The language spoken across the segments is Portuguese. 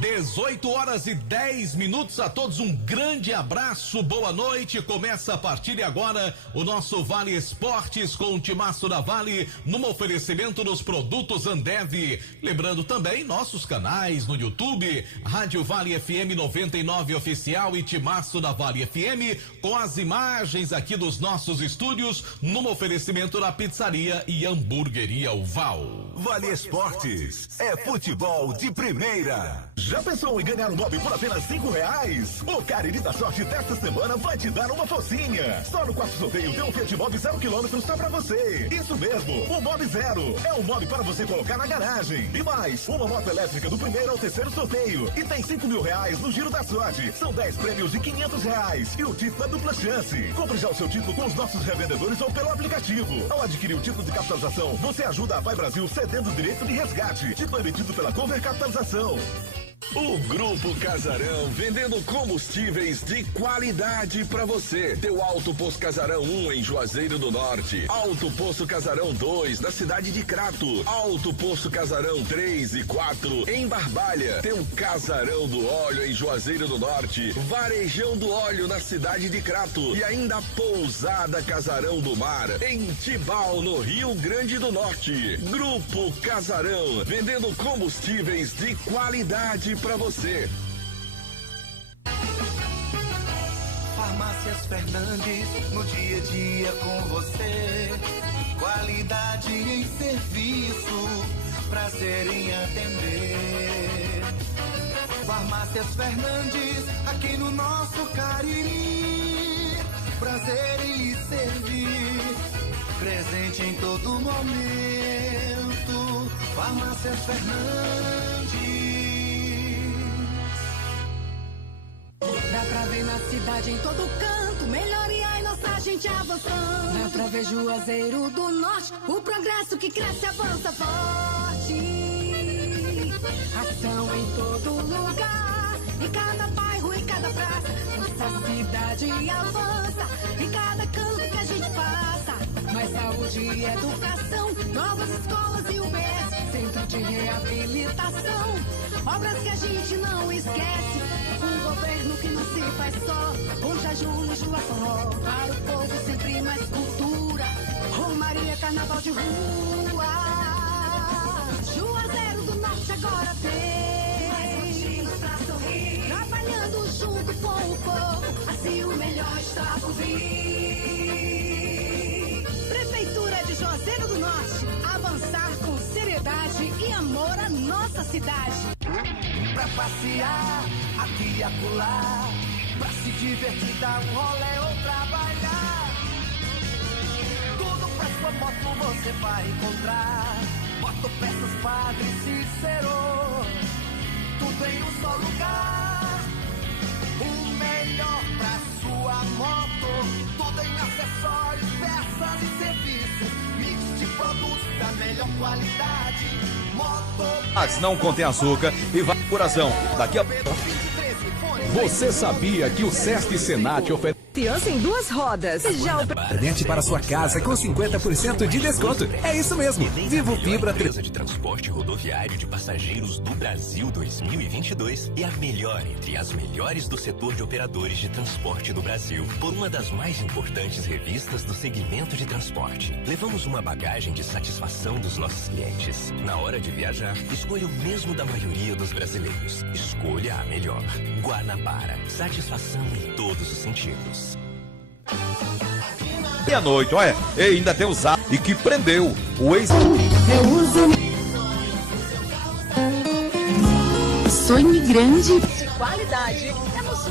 18h10 a todos, um grande abraço, boa noite. Começa a partir de agora o nosso Vale Esportes com o Timaço da Vale, num oferecimento dos produtos Ambev. Lembrando também nossos canais no YouTube, Rádio Vale FM 99 Oficial e Timaço da Vale FM, com as imagens aqui dos nossos estúdios, num oferecimento da Pizzaria e Hamburgueria Uval. Vale Esportes é futebol de primeira. Já pensou em ganhar um mob por apenas R$5? O Cariri da Sorte desta semana vai te dar uma focinha. Só no quarto sorteio tem um Fiat Mobi 0 km só pra você. Isso mesmo, o Mob Zero. É um mob para você colocar na garagem. E mais, uma moto elétrica do primeiro ao terceiro sorteio. E tem R$5.000 no Giro da Sorte. São 10 prêmios de R$500. E o título é dupla chance. Compre já o seu título com os nossos revendedores ou pelo aplicativo. Ao adquirir o título de capitalização, você ajuda a Vai Brasil cedendo o direito de resgate. Título emitido pela Cover Capitalização. O Grupo Casarão, vendendo combustíveis de qualidade pra você. Teu Alto Poço Casarão 1 em Juazeiro do Norte. Alto Poço Casarão 2 na cidade de Crato. Alto Poço Casarão 3 e 4 em Barbalha. Teu Casarão do Óleo em Juazeiro do Norte. Varejão do Óleo na cidade de Crato. E ainda Pousada Casarão do Mar em Tibau, no Rio Grande do Norte. Grupo Casarão, vendendo combustíveis de qualidade pra você. Farmácias Fernandes, no dia a dia com você. Qualidade em serviço, prazer em atender. Farmácias Fernandes, aqui no nosso Cariri. Prazer em lhe servir, presente em todo momento. Farmácias Fernandes. Dá pra ver na cidade em todo canto, melhoria e nossa gente avançando. Dá pra ver Juazeiro do Norte, o progresso que cresce avança forte. Ação em todo lugar, em cada bairro, em cada praça. Nossa cidade avança, em cada canto que a gente passa. Mais saúde e educação, novas escolas e UBS, centro de reabilitação, obras que a gente não esquece. Um governo que não se faz só, com jejum e forró, para o povo sempre mais cultura. Romaria, carnaval de rua, Juazeiro do Norte agora tem mais motivos pra sorrir, trabalhando junto com o povo, assim o melhor está por vir. Prefeitura de Juazeiro do Norte, avançar com seriedade e amor à nossa cidade. Pra passear, aqui e acolá, pra se divertir, dar um rolê ou trabalhar. Tudo pra sua moto você vai encontrar. Motopeças Padre Cícero, tudo em um só lugar. O melhor pra sua moto, tudo em acessórios, peças e serviços. Mix de produtos da melhor qualidade. Não contém açúcar e vai pro coração. Daqui a pouco. Você sabia que o Sesc Senat oferece Fiança em 2 rodas. Já presente para sua casa com 50% de desconto. É isso mesmo. Vivo Fibra Empresa de Transporte Rodoviário de Passageiros do Brasil 2022 é a melhor entre as melhores do setor de operadores de transporte do Brasil, por uma das mais importantes revistas do segmento de transporte. Levamos uma bagagem de satisfação dos nossos clientes. Na hora de viajar, escolha o mesmo da maioria dos brasileiros. Escolha a melhor. Guanabara. Satisfação em todos os sentidos. Meia-noite, olha, e ainda tem o Zap e que prendeu o ex. Eu uso. Sou imigrante. qualidade.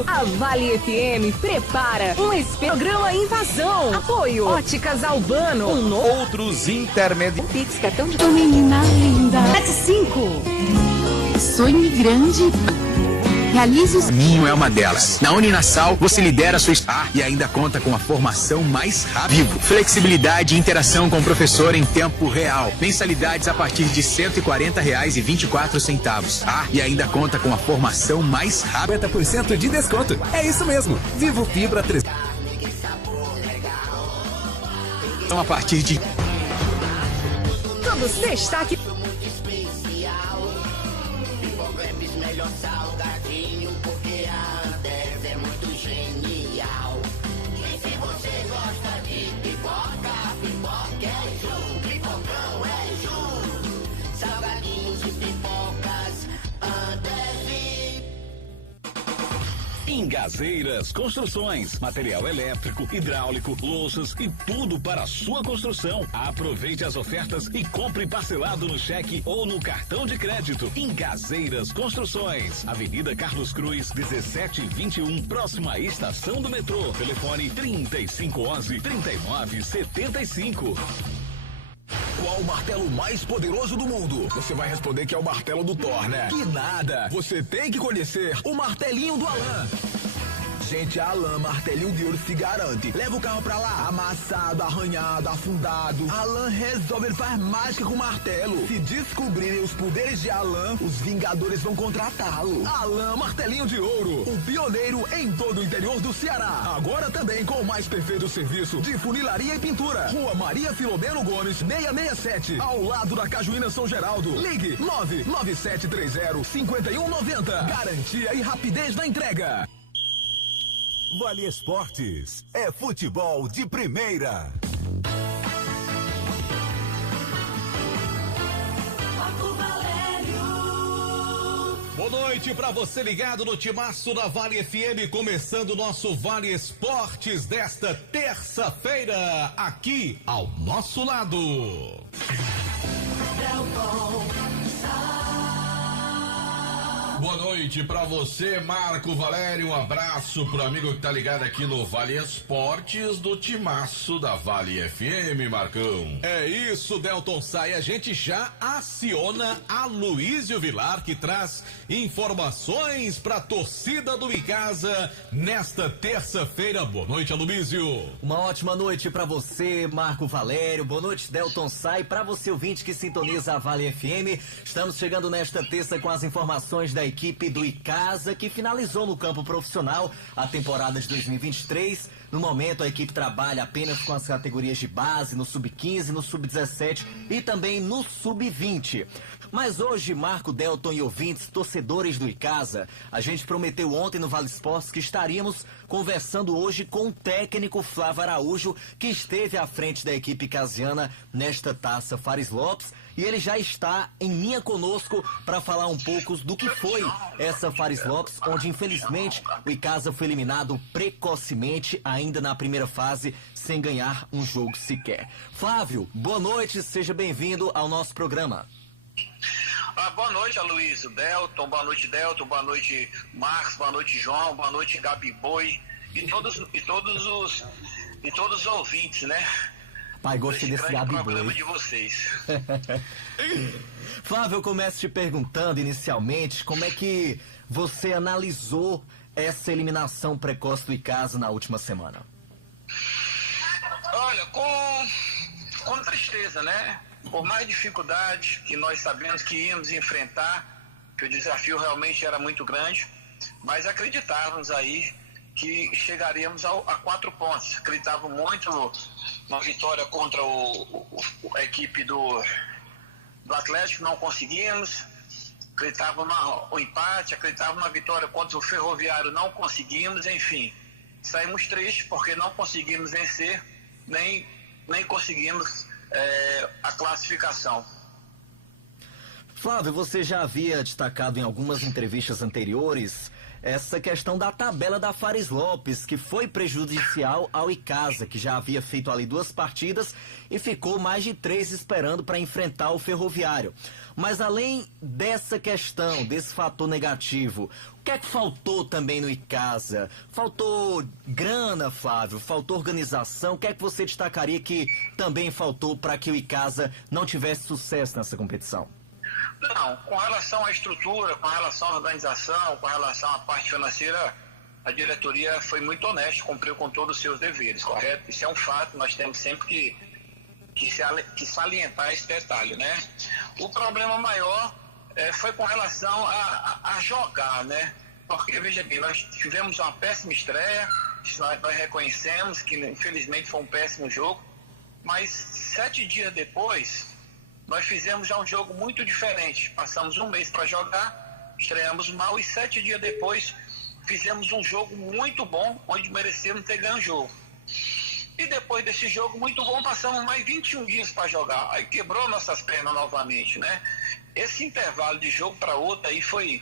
A Vale FM prepara um programa Invasão. Apoio Óticas Albano. Outros intermediários. Pix, cartão de Menina linda. 75. Sou imigrante. Realize os... Minho é uma delas. Na Uninasal, você lidera sua e ainda conta com a formação mais rápida. Flexibilidade e interação com o professor em tempo real. Mensalidades a partir de R$ 140,24. E ainda conta com a formação mais rápida. 50% de desconto. É isso mesmo. Vivo Fibra 3. Então, a partir de... Todo destaque. crepes, melhor salgadinho, porque a Ambev é muito genial. E se você gosta de pipoca, pipoca é Ju, pipocão é Ju. Salgadinhos e pipocas, Ambev. Engazeiras Construções, material elétrico, hidráulico, louças e tudo para a sua construção. Aproveite as ofertas e compre parcelado no cheque ou no cartão de crédito. Engazeiras Construções, Avenida Carlos Cruz, 1721, próxima à estação do metrô. Telefone 3511-3975. Qual o martelo mais poderoso do mundo? Você vai responder que é o martelo do Thor, né? Que nada! Você tem que conhecer o martelinho do Alan. Gente, a Alan Martelinho de Ouro se garante. Leva o carro pra lá, amassado, arranhado, afundado. Alan resolve, ele faz mágica com o martelo. Se descobrirem os poderes de Alan, os Vingadores vão contratá-lo. Alan Martelinho de Ouro, o pioneiro em todo o interior do Ceará. Agora também com o mais perfeito serviço de funilaria e pintura. Rua Maria Filomeno Gomes, 667, ao lado da Cajuína São Geraldo. Ligue 99730-5190. Garantia e rapidez na entrega. Vale Esportes é futebol de primeira. Boa noite pra você ligado no Timaço da Vale FM, começando o nosso Vale Esportes desta terça-feira, aqui ao nosso lado. Boa noite pra você, Marco Valério. Um abraço pro amigo que tá ligado aqui no Vale Esportes do Timaço da Vale FM, Marcão. É isso, Delton Sai. A gente já aciona a Luísio Vilar, que traz informações pra torcida do Icasa nesta terça-feira. Boa noite, Aloísio. Uma ótima noite pra você, Marco Valério. Boa noite, Delton Sai. Pra você, ouvinte que sintoniza a Vale FM, estamos chegando nesta terça com as informações da equipe do Icasa, que finalizou no campo profissional a temporada de 2023. No momento, a equipe trabalha apenas com as categorias de base, no sub-15, no sub-17 e também no sub-20. Mas hoje, Marco, Delton e ouvintes, torcedores do Icasa, a gente prometeu ontem no Vale Esportes que estaríamos conversando hoje com o técnico Flávio Araújo, que esteve à frente da equipe icasiana nesta taça Fares Lopes, e ele já está em linha conosco para falar um pouco do que foi essa Fares Lopes, onde infelizmente o Icasa foi eliminado precocemente, ainda na primeira fase, sem ganhar um jogo sequer. Flávio, boa noite, seja bem-vindo ao nosso programa. Boa noite, Aloysio, Delton, boa noite, Marcos, boa noite, João, boa noite, Gabi Boi e todos os ouvintes, né? Pai, gostei desse Gabi Boi. Programa de vocês. Flávio, eu começo te perguntando inicialmente como é que você analisou essa eliminação precoce do Icasa na última semana. Olha, com tristeza, né? Por mais dificuldade que nós sabemos que íamos enfrentar, que o desafio realmente era muito grande, mas acreditávamos aí que chegaríamos a 4 pontos. Acreditava muito na vitória contra a equipe do Atlético, não conseguimos. Acreditava no empate, acreditava na vitória contra o Ferroviário, não conseguimos. Enfim, saímos tristes porque não conseguimos vencer, nem conseguimos a classificação. Flávio, você já havia destacado em algumas entrevistas anteriores essa questão da tabela da Fares Lopes, que foi prejudicial ao Icasa, que já havia feito ali 2 partidas e ficou mais de 3 esperando para enfrentar o Ferroviário. Mas além dessa questão, desse fator negativo, o que é que faltou também no Icasa? Faltou grana, Flávio? Faltou organização? O que é que você destacaria que também faltou para que o Icasa não tivesse sucesso nessa competição? Não, com relação à estrutura, com relação à organização, com relação à parte financeira, a diretoria foi muito honesta, cumpriu com todos os seus deveres, correto? Isso é um fato, nós temos sempre que salientar esse detalhe, né? O problema maior foi com relação a jogar, né? Porque, veja bem, nós tivemos uma péssima estreia, nós reconhecemos que infelizmente foi um péssimo jogo, mas 7 dias depois nós fizemos já um jogo muito diferente. Passamos um mês para jogar estreamos mal e 7 dias depois fizemos um jogo muito bom, onde merecemos ter ganho o jogo. E depois desse jogo muito bom, passamos mais 21 dias para jogar. Aí quebrou nossas pernas novamente, né? Esse intervalo de jogo para outro aí foi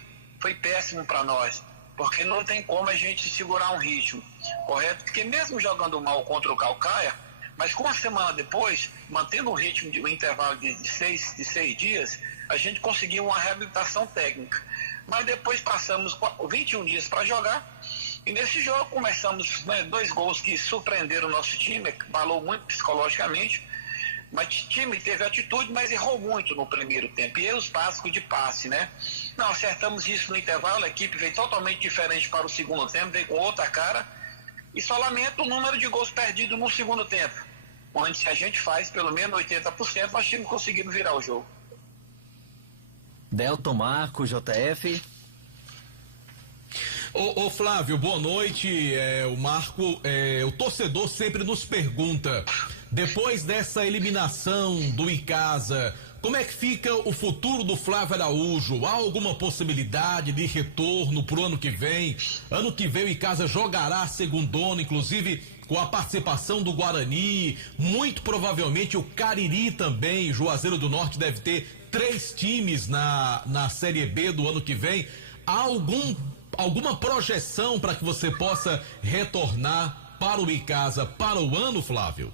péssimo para nós, porque não tem como a gente segurar um ritmo, correto? Porque mesmo jogando mal contra o Caucaia, mas com uma semana depois, mantendo o ritmo de um intervalo de 6 dias, a gente conseguiu uma reabilitação técnica. Mas depois passamos 21 dias para jogar, e nesse jogo começamos, né, 2 gols que surpreenderam o nosso time, que balou muito psicologicamente, mas o time teve atitude, mas errou muito no primeiro tempo, e erros básicos de passe, né? Não, acertamos isso no intervalo, a equipe veio totalmente diferente para o segundo tempo, veio com outra cara, e só lamento o número de gols perdidos no segundo tempo, onde se a gente faz pelo menos 80%, nós tínhamos conseguido virar o jogo. Delton, Marco, JF. Ô Flávio, boa noite. O Marco, o torcedor sempre nos pergunta, depois dessa eliminação do Icasa, como é que fica o futuro do Flávio Araújo? Há alguma possibilidade de retorno pro ano que vem? Ano que vem o Icasa jogará a segundona, inclusive com a participação do Guarani, muito provavelmente o Cariri também. Juazeiro do Norte deve ter 3 times na Série B do ano que vem. Há alguma projeção para que você possa retornar para o Icasa para o ano, Flávio?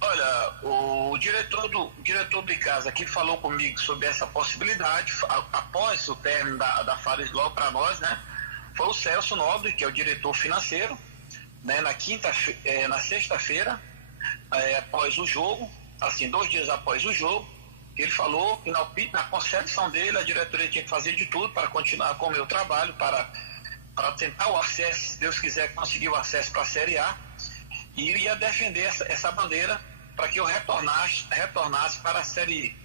Olha, o diretor do Icasa que falou comigo sobre essa possibilidade, após o término da Fares Law para nós, né, foi o Celso Nobre, que é o diretor financeiro, né, na sexta-feira, após o jogo, assim, 2 dias após o jogo, ele falou que na concepção dele a diretoria tinha que fazer de tudo para continuar com o meu trabalho, para tentar o acesso, se Deus quiser, conseguir o acesso para a Série A, e ia defender essa bandeira para que eu retornasse para a Série,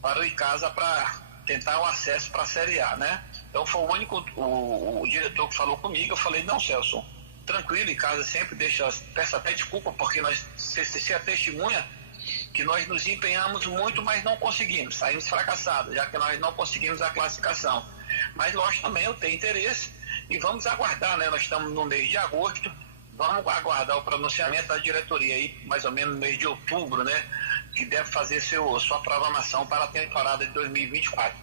para o Icasa, para tentar o acesso para a Série A, né? Então foi o único, o diretor que falou comigo. Eu falei, não, Celso, tranquilo, Icasa sempre peço até desculpa, porque você é testemunha que nós nos empenhamos muito, mas não conseguimos, saímos fracassados, já que nós não conseguimos a classificação. Mas nós também eu tenho interesse e vamos aguardar, né? Nós estamos no mês de agosto, vamos aguardar o pronunciamento da diretoria aí, mais ou menos no mês de outubro, né? Que deve fazer sua programação para a temporada de 2024.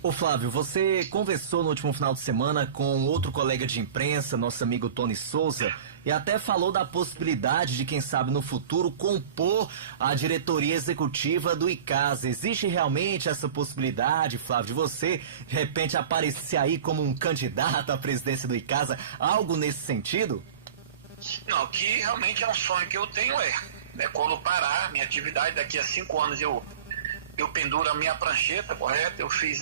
Ô Flávio, você conversou no último final de semana com outro colega de imprensa, nosso amigo Tony Souza, e até falou da possibilidade de, quem sabe, no futuro, compor a diretoria executiva do Icasa. Existe realmente essa possibilidade, Flávio, de você, de repente, aparecer aí como um candidato à presidência do Icasa? Algo nesse sentido? Não, que realmente é um sonho que eu tenho, né, quando parar minha atividade, daqui a 5 anos eu penduro a minha prancheta, correto? Eu fiz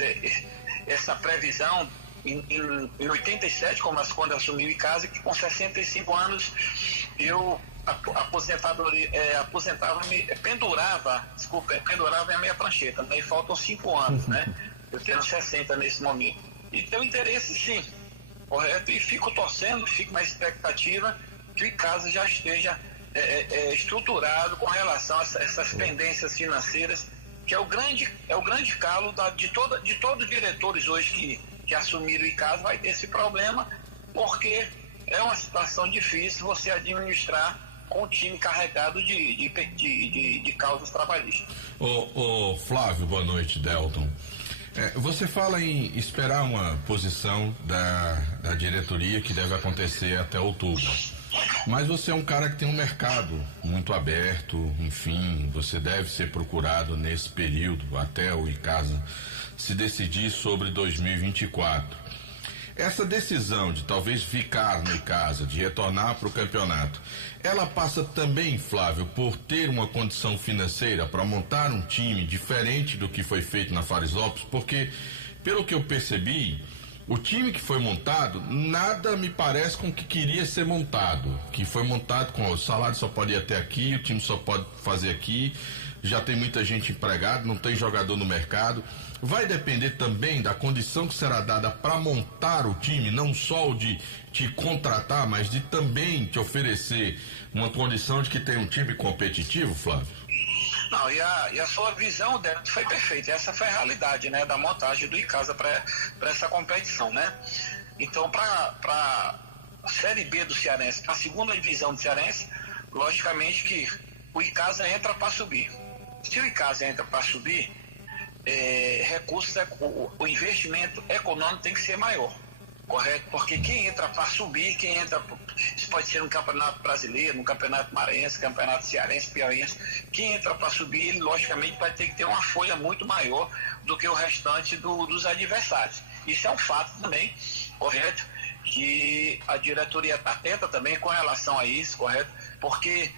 essa previsão em 87, quando assumi o Icasa, que com 65 anos eu pendurava a minha prancheta, né? E faltam 5 anos, né? Eu tenho 60 nesse momento. E tenho interesse, sim, correto? E fico torcendo, fico na expectativa que o Icasa já esteja estruturado com relação a essas pendências financeiras, que é o grande calo de todos os diretores hoje que assumiram o Icasa. Vai ter esse problema, porque é uma situação difícil você administrar com um time carregado de causas trabalhistas. Ô Flávio, boa noite, Delton. Você fala em esperar uma posição da diretoria que deve acontecer até outubro. Mas você é um cara que tem um mercado muito aberto, enfim, você deve ser procurado nesse período até o Icasa se decidir sobre 2024. Essa decisão de talvez ficar no Icasa, de retornar para o campeonato, ela passa também, Flávio, por ter uma condição financeira para montar um time diferente do que foi feito na Fares Lopes, porque, pelo que eu percebi, o time que foi montado, nada me parece com o que queria ser montado. Que foi montado com o salário só pode ir até aqui, o time só pode fazer aqui, já tem muita gente empregada, não tem jogador no mercado. Vai depender também da condição que será dada para montar o time, não só o de te contratar, mas de também te oferecer uma condição de que tem um time competitivo, Flávio? Não, e a sua visão dela foi perfeita. Essa foi a realidade, né, da montagem do Icasa para essa competição, né? Então, para a Série B do Cearense, para a segunda divisão do Cearense, logicamente que o Icasa entra para subir. Se o Icasa entra para subir, recursos, o investimento econômico tem que ser maior, correto? Porque quem entra para subir, isso pode ser no Campeonato Brasileiro, no Campeonato Maranhense, Campeonato Cearense, Piauiense, quem entra para subir, ele logicamente vai ter que ter uma folha muito maior do que o restante dos adversários. Isso é um fato também, correto? Que a diretoria está atenta também com relação a isso, correto? Porque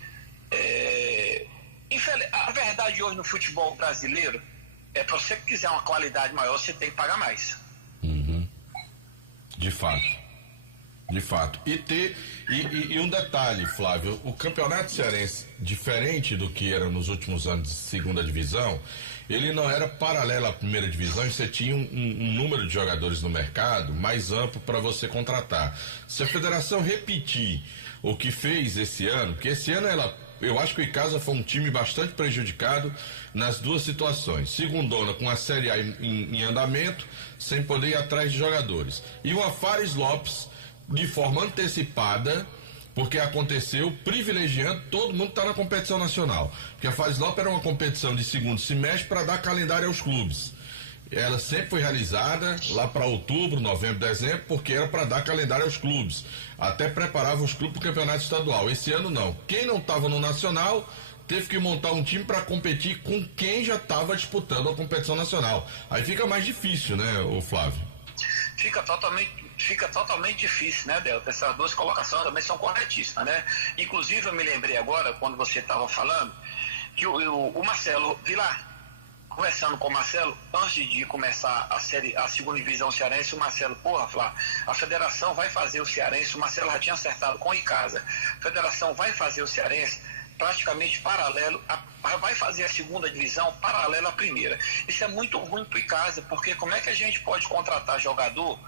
a verdade hoje no futebol brasileiro é, para você que quiser uma qualidade maior, você tem que pagar mais. De fato. E um detalhe, Flávio, o Campeonato Cearense, diferente do que era nos últimos anos de segunda divisão, ele não era paralelo à primeira divisão e você tinha um número de jogadores no mercado mais amplo para você contratar. Se a federação repetir o que fez esse ano, porque esse ano eu acho que o Icasa foi um time bastante prejudicado nas duas situações. Segundona com a Série A em andamento, sem poder ir atrás de jogadores. E o Fares Lopes, de forma antecipada, porque aconteceu, privilegiando todo mundo que está na competição nacional. Porque a Fares Lopes era uma competição de segundo semestre para dar calendário aos clubes. Ela sempre foi realizada lá para outubro, novembro, dezembro, porque era para dar calendário aos clubes. Até preparava os clubes para o campeonato estadual. Esse ano não. Quem não estava no nacional teve que montar um time para competir com quem já estava disputando a competição nacional. Aí fica mais difícil, né, o Flávio? Fica totalmente difícil, né, Delta? Essas duas colocações também são corretíssimas, né? Inclusive, eu me lembrei agora, quando você estava falando, que o Marcelo Vilar, conversando com o Marcelo, antes de começar a segunda divisão cearense, o Marcelo, Flá, a federação vai fazer o cearense, o Marcelo já tinha acertado com o Icasa, a federação vai fazer o cearense praticamente paralelo, vai fazer a segunda divisão paralela à primeira. Isso é muito ruim para o Icasa, porque como é que a gente pode contratar jogador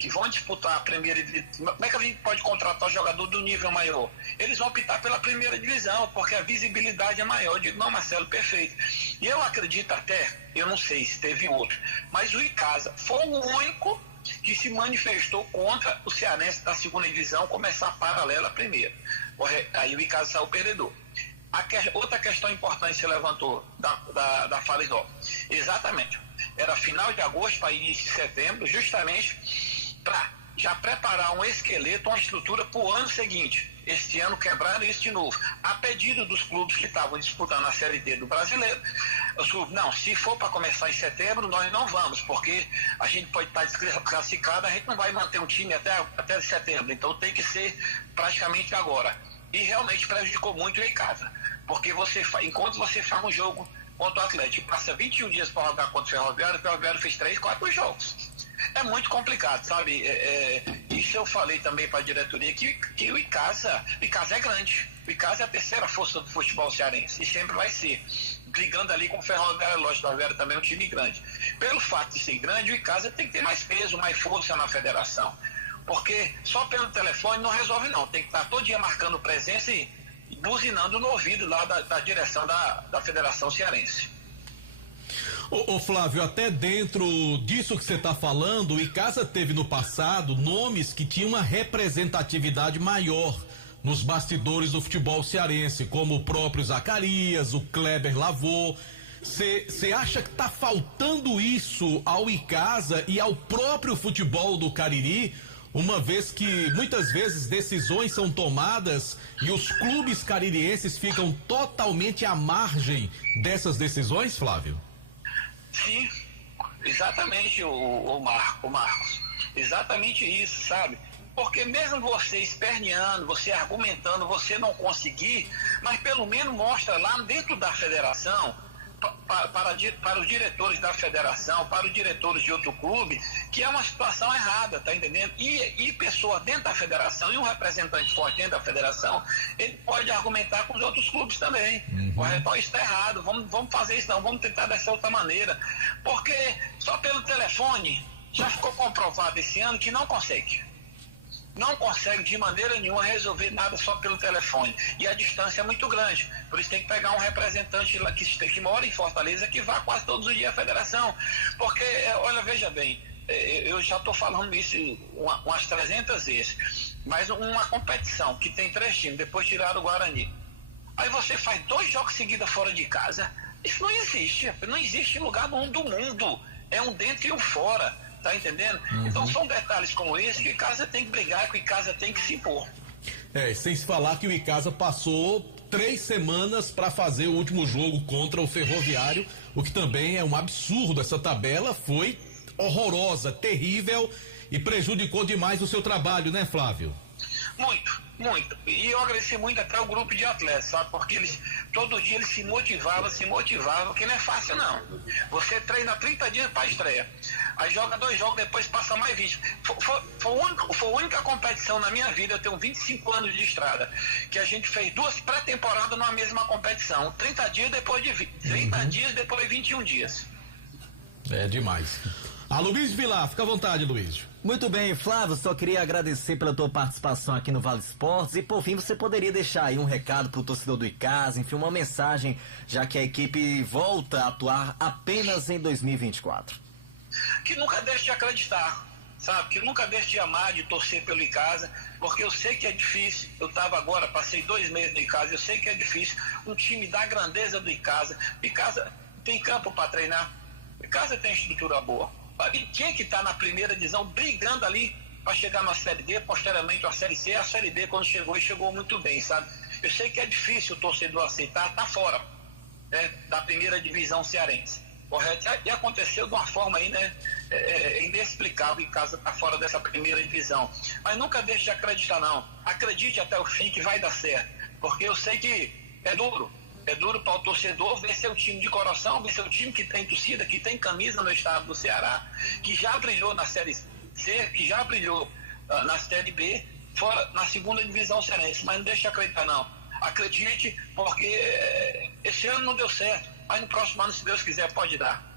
que vão disputar a primeira divisão? Como é que a gente pode contratar jogador do nível maior? Eles vão optar pela primeira divisão, porque a visibilidade é maior. Eu digo, não, Marcelo, perfeito. E eu acredito até, eu não sei se teve outro, mas o Icasa foi o único que se manifestou contra o cearense da segunda divisão começar paralela à primeira. Aí o Icasa saiu perdedor. Outra questão importante que você levantou da Fares Lopes. Exatamente. Era final de agosto para início de setembro, justamente para já preparar um esqueleto, uma estrutura para o ano seguinte. Este ano quebraram isso de novo. A pedido dos clubes que estavam disputando a Série D do Brasileiro, os clubes, não, se for para começar em setembro, nós não vamos, porque a gente pode estar desclassificado, a gente não vai manter um time até setembro, então tem que ser praticamente agora. E realmente prejudicou muito o Icasa, porque enquanto você faz um jogo contra o Atlético, passa 21 dias para jogar contra o Ferroviário fez 3-4 jogos. É muito complicado, sabe? Isso eu falei também para a diretoria, que o Icasa é grande. O Icasa é a terceira força do futebol cearense, e sempre vai ser. Brigando ali com o Ferroviário, lógico, o Ferroviário também é um time grande. Pelo fato de ser grande, o Icasa tem que ter mais peso, mais força na federação. Porque só pelo telefone não resolve não, tem que estar todo dia marcando presença e buzinando no ouvido lá da direção da Federação Cearense. Ô Flávio, até dentro disso que você está falando, o Icasa teve no passado nomes que tinham uma representatividade maior nos bastidores do futebol cearense, como o próprio Zacarias, o Kleber Lavô. Você acha que está faltando isso ao Icasa e ao próprio futebol do Cariri? Uma vez que muitas vezes decisões são tomadas e os clubes caririenses ficam totalmente à margem dessas decisões, Flávio? Sim, exatamente, o Marcos. Exatamente isso, sabe? Porque mesmo você esperneando, você argumentando, você não conseguir, mas pelo menos mostra lá dentro da federação, para os diretores da federação, para os diretores de outro clube, que é uma situação errada, tá entendendo? E pessoa dentro da federação, e um representante forte dentro da federação, ele pode argumentar com os outros clubes também. Isso está errado, vamos fazer isso não, vamos tentar dessa outra maneira. Porque só pelo telefone já ficou comprovado esse ano que não consegue. não consegue de maneira nenhuma resolver nada só pelo telefone. E a distância é muito grande. Por isso tem que pegar um representante lá que mora em Fortaleza, que vá quase todos os dias à federação. Porque, olha, veja bem, eu já estou falando isso umas 300 vezes. Mas uma competição que tem 3 times, depois tiraram o Guarani. Aí você faz 2 jogos seguidos fora de casa. Isso não existe. Não existe em lugar nenhum do mundo. É um dentro e um fora. Tá entendendo? Então são detalhes como esse que o Icasa tem que brigar, que o Icasa tem que se impor. Sem se falar que o Icasa passou 3 semanas para fazer o último jogo contra o Ferroviário, o que também é um absurdo. Essa tabela foi horrorosa, terrível e prejudicou demais o seu trabalho, né, Flávio? Muito. E eu agradeci muito até o grupo de atletas, sabe? Porque todo dia eles se motivavam, que não é fácil não. Você treina 30 dias para estreia, aí joga 2 jogos, depois passa mais 20. Foi a única competição na minha vida, eu tenho 25 anos de estrada, que a gente fez 2 pré-temporadas numa mesma competição, 30 dias depois de 30 dias, depois de 21 dias. É demais. Luiz Vilar, fica à vontade, Luiz. Muito bem, Flávio, só queria agradecer pela tua participação aqui no Vale Esportes e, por fim, você poderia deixar aí um recado pro torcedor do Icasa, enfim, uma mensagem, já que a equipe volta a atuar apenas em 2024. Que nunca deixe de acreditar, sabe? Que nunca deixe de amar, de torcer pelo Icasa, porque eu sei que é difícil. Eu passei 2 meses no Icasa, eu sei que é difícil. Um time da grandeza do Icasa. Icasa tem campo para treinar, Icasa tem estrutura boa. Quem que está na primeira divisão brigando ali para chegar na Série D, posteriormente a Série C, a Série B quando chegou muito bem, sabe? Eu sei que é difícil o torcedor aceitar, tá fora, né, da primeira divisão cearense, correto? E aconteceu de uma forma aí, né, inexplicável, em casa tá fora dessa primeira divisão. Mas nunca deixe de acreditar não, acredite até o fim que vai dar certo, porque eu sei que é duro. É duro para o torcedor ver seu time de coração, ver seu time que tem torcida, que tem camisa no estado do Ceará, que já brilhou na Série C, que já brilhou na Série B, fora na segunda divisão cearense. Mas não deixe de acreditar não. Acredite, porque esse ano não deu certo, mas no próximo ano, se Deus quiser, pode dar.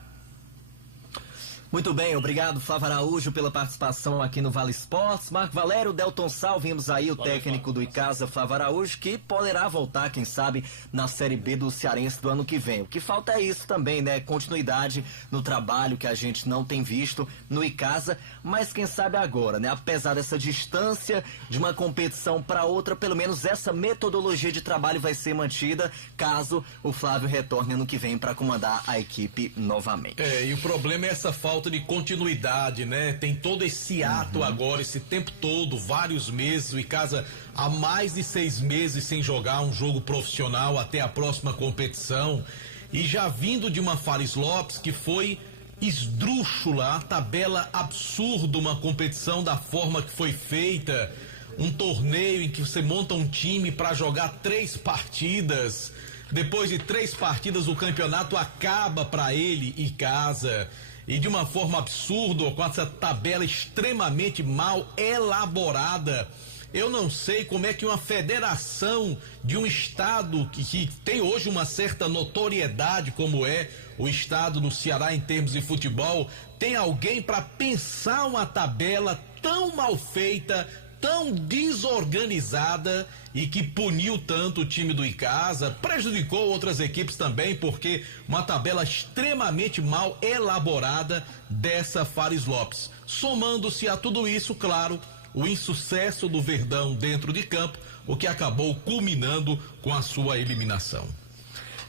Muito bem, obrigado Flávio Araújo pela participação aqui no Vale Esportes. Marco Valério, Delton Sal, vimos aí o técnico do Icasa, Flávio Araújo, que poderá voltar, quem sabe, na Série B do Cearense do ano que vem. O que falta é isso também, né? Continuidade no trabalho que a gente não tem visto no Icasa, mas quem sabe agora, né? Apesar dessa distância de uma competição para outra, pelo menos essa metodologia de trabalho vai ser mantida caso o Flávio retorne ano que vem para comandar a equipe novamente. E o problema é essa falta de continuidade, né? Tem todo esse ato agora, esse tempo todo, vários meses, o Icasa há mais de 6 meses sem jogar um jogo profissional até a próxima competição, e já vindo de uma Fares Lopes que foi esdrúxula, a tabela absurda, uma competição da forma que foi feita, um torneio em que você monta um time para jogar 3 partidas, depois de 3 partidas o campeonato acaba para ele, Icasa. E de uma forma absurda, com essa tabela extremamente mal elaborada. Eu não sei como é que uma federação de um estado que tem hoje uma certa notoriedade, como é o estado do Ceará em termos de futebol, tem alguém para pensar uma tabela tão mal feita, tão desorganizada e que puniu tanto o time do Icasa, prejudicou outras equipes também, porque uma tabela extremamente mal elaborada dessa Fares Lopes. Somando-se a tudo isso, claro, o insucesso do Verdão dentro de campo, o que acabou culminando com a sua eliminação.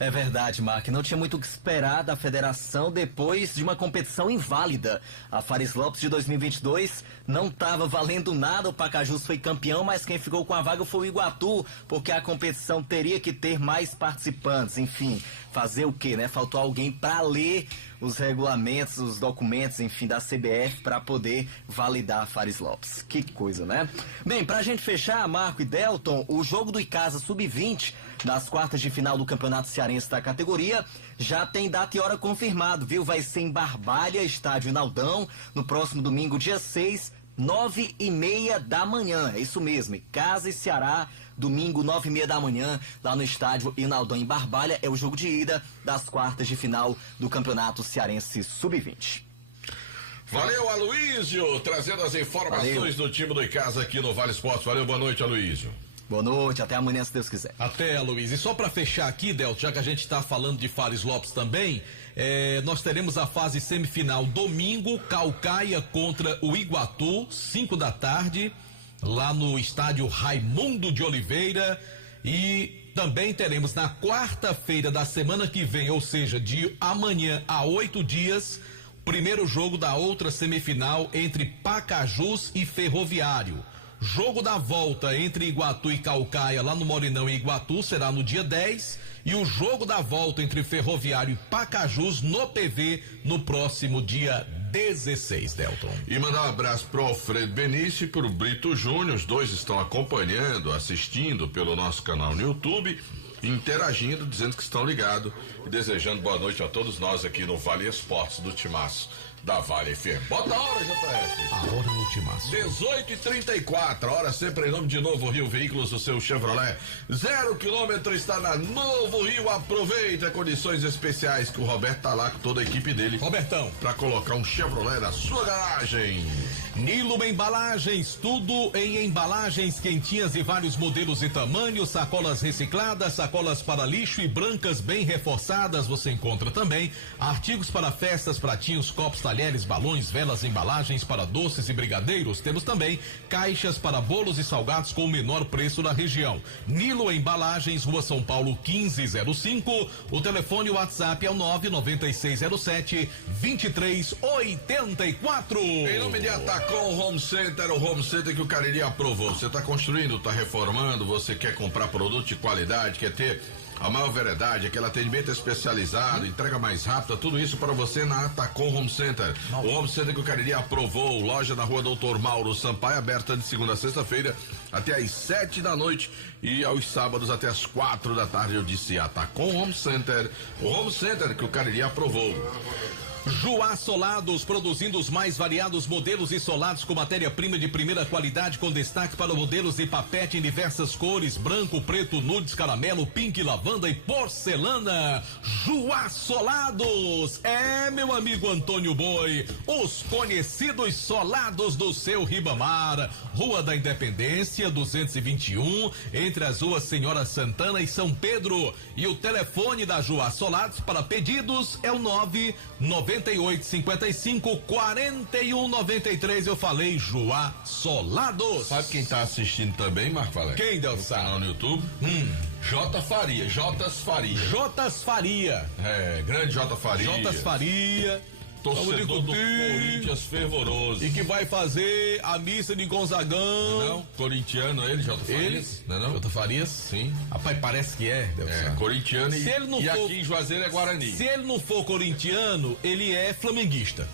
É verdade, Mark. Não tinha muito o que esperar da federação depois de uma competição inválida. A Fares Lopes de 2022 não estava valendo nada. O Pacajus foi campeão, mas quem ficou com a vaga foi o Iguatu, porque a competição teria que ter mais participantes. Enfim, fazer o quê, né? Faltou alguém para ler os regulamentos, os documentos, enfim, da CBF para poder validar a Fares Lopes. Que coisa, né? Bem, pra gente fechar, Marco e Delton, o jogo do Icasa Sub-20 das quartas de final do Campeonato Cearense da categoria já tem data e hora confirmado, viu? Vai ser em Barbalha, estádio Inaldão, no próximo domingo, dia 6, 9:30 da manhã. É isso mesmo, Icasa e Ceará, domingo, 9:30 da manhã, lá no estádio Inaldão, em Barbalha. É o jogo de ida das quartas de final do Campeonato Cearense Sub-20. Valeu, Aloísio, trazendo as informações do time do Icasa aqui no Vale Esportes. Valeu, boa noite, Aloísio. Boa noite, até amanhã, se Deus quiser. Até, Aloysio. E só para fechar aqui, Delton, já que a gente está falando de Fares Lopes também, nós teremos a fase semifinal domingo, Caucaia contra o Iguatu, 5 da tarde, lá no estádio Raimundo de Oliveira. E também teremos na quarta-feira da semana que vem, ou seja, de amanhã a 8 dias, primeiro jogo da outra semifinal entre Pacajus e Ferroviário. Jogo da volta entre Iguatu e Caucaia, lá no Morinão e Iguatu, será no dia 10. E o jogo da volta entre Ferroviário e Pacajus no PV no próximo dia 16, Delton. E mandar um abraço pro Alfredo Benício e pro Brito Júnior. Os dois estão acompanhando, assistindo pelo nosso canal no YouTube, interagindo, dizendo que estão ligados e desejando boa noite a todos nós aqui no Vale Esportes do Timaço da Vale FM. Bota a hora, JS. A hora no Timaço. 18h34, a hora sempre em nome de Novo Rio Veículos, o seu Chevrolet. 0 km está na Novo Rio. Aproveita condições especiais que o Roberto tá lá com toda a equipe dele. Robertão. Pra colocar um Chevrolet na sua garagem. Nilo Embalagens, tudo em embalagens quentinhas e vários modelos e tamanhos, sacolas recicladas, sacolas para lixo e brancas bem reforçadas. Você encontra também artigos para festas, pratinhos, copos, talheres, balões, velas, embalagens para doces e brigadeiros. Temos também caixas para bolos e salgados com o menor preço da região. Nilo Embalagens, Rua São Paulo 1505. O telefone e o WhatsApp é o 99607-2384. Em nome de Atacom Home Center, o Home Center que o Cariri aprovou. Você está construindo, está reformando, você quer comprar produto de qualidade, quer ter a maior variedade, aquele atendimento especializado, entrega mais rápida, tudo isso para você na Atacom Home Center. O Home Center que o Cariri aprovou, loja na Rua Doutor Mauro Sampaio, aberta de segunda a sexta-feira até às 7 da noite e aos sábados até às 4 da tarde. Eu disse Atacom Home Center, o Home Center que o Cariri aprovou. Joá Solados, produzindo os mais variados modelos e solados com matéria-prima de primeira qualidade, com destaque para modelos de papete em diversas cores, branco, preto, nudes, caramelo, pink, lavanda e porcelana. Joá Solados, meu amigo Antônio Boi, os conhecidos solados do seu Ribamar, Rua da Independência 221, entre as ruas Senhora Santana e São Pedro. E o telefone da Joá Solados para pedidos é o 99855-4193. Eu falei Joá Solados. Sabe quem tá assistindo também, Marco Valério? Quem, Deus sabe? No canal no YouTube? Jotas Faria. Jotas Faria. Grande Jota Faria. Jotas Faria. Torcedor do Corinthians fervoroso. E que vai fazer a missa de Gonzagão. Não, corintiano ele, Jota Farias. Não? Jota Farias? Sim. Rapaz, parece que é. Corintiano se ele não e for, aqui em Juazeiro é Guarani. Se ele não for corintiano, ele é flamenguista.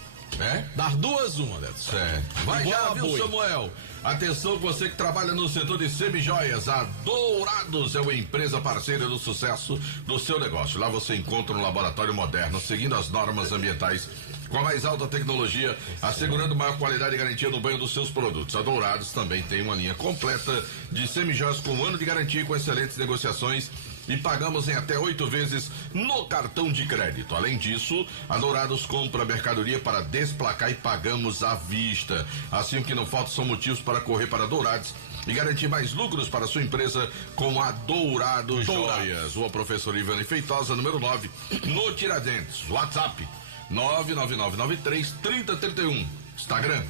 Das duas, uma, Delson. Certo. Vai já, viu, Samuel? Atenção, você que trabalha no setor de semijoias, a Dourados é uma empresa parceira do sucesso do seu negócio. Lá você encontra um laboratório moderno, seguindo as normas ambientais, com a mais alta tecnologia, assegurando maior qualidade e garantia no banho dos seus produtos. A Dourados também tem uma linha completa de semijoias com 1 ano de garantia, com excelentes negociações, e pagamos em até 8 vezes no cartão de crédito. Além disso, a Dourados compra mercadoria para desplacar e pagamos à vista. Assim, o que não falta são motivos para correr para Dourados e garantir mais lucros para a sua empresa com a Dourados Joias. Rua Professor Ivane Feitosa, número 9, no Tiradentes. WhatsApp 99993-3031. Instagram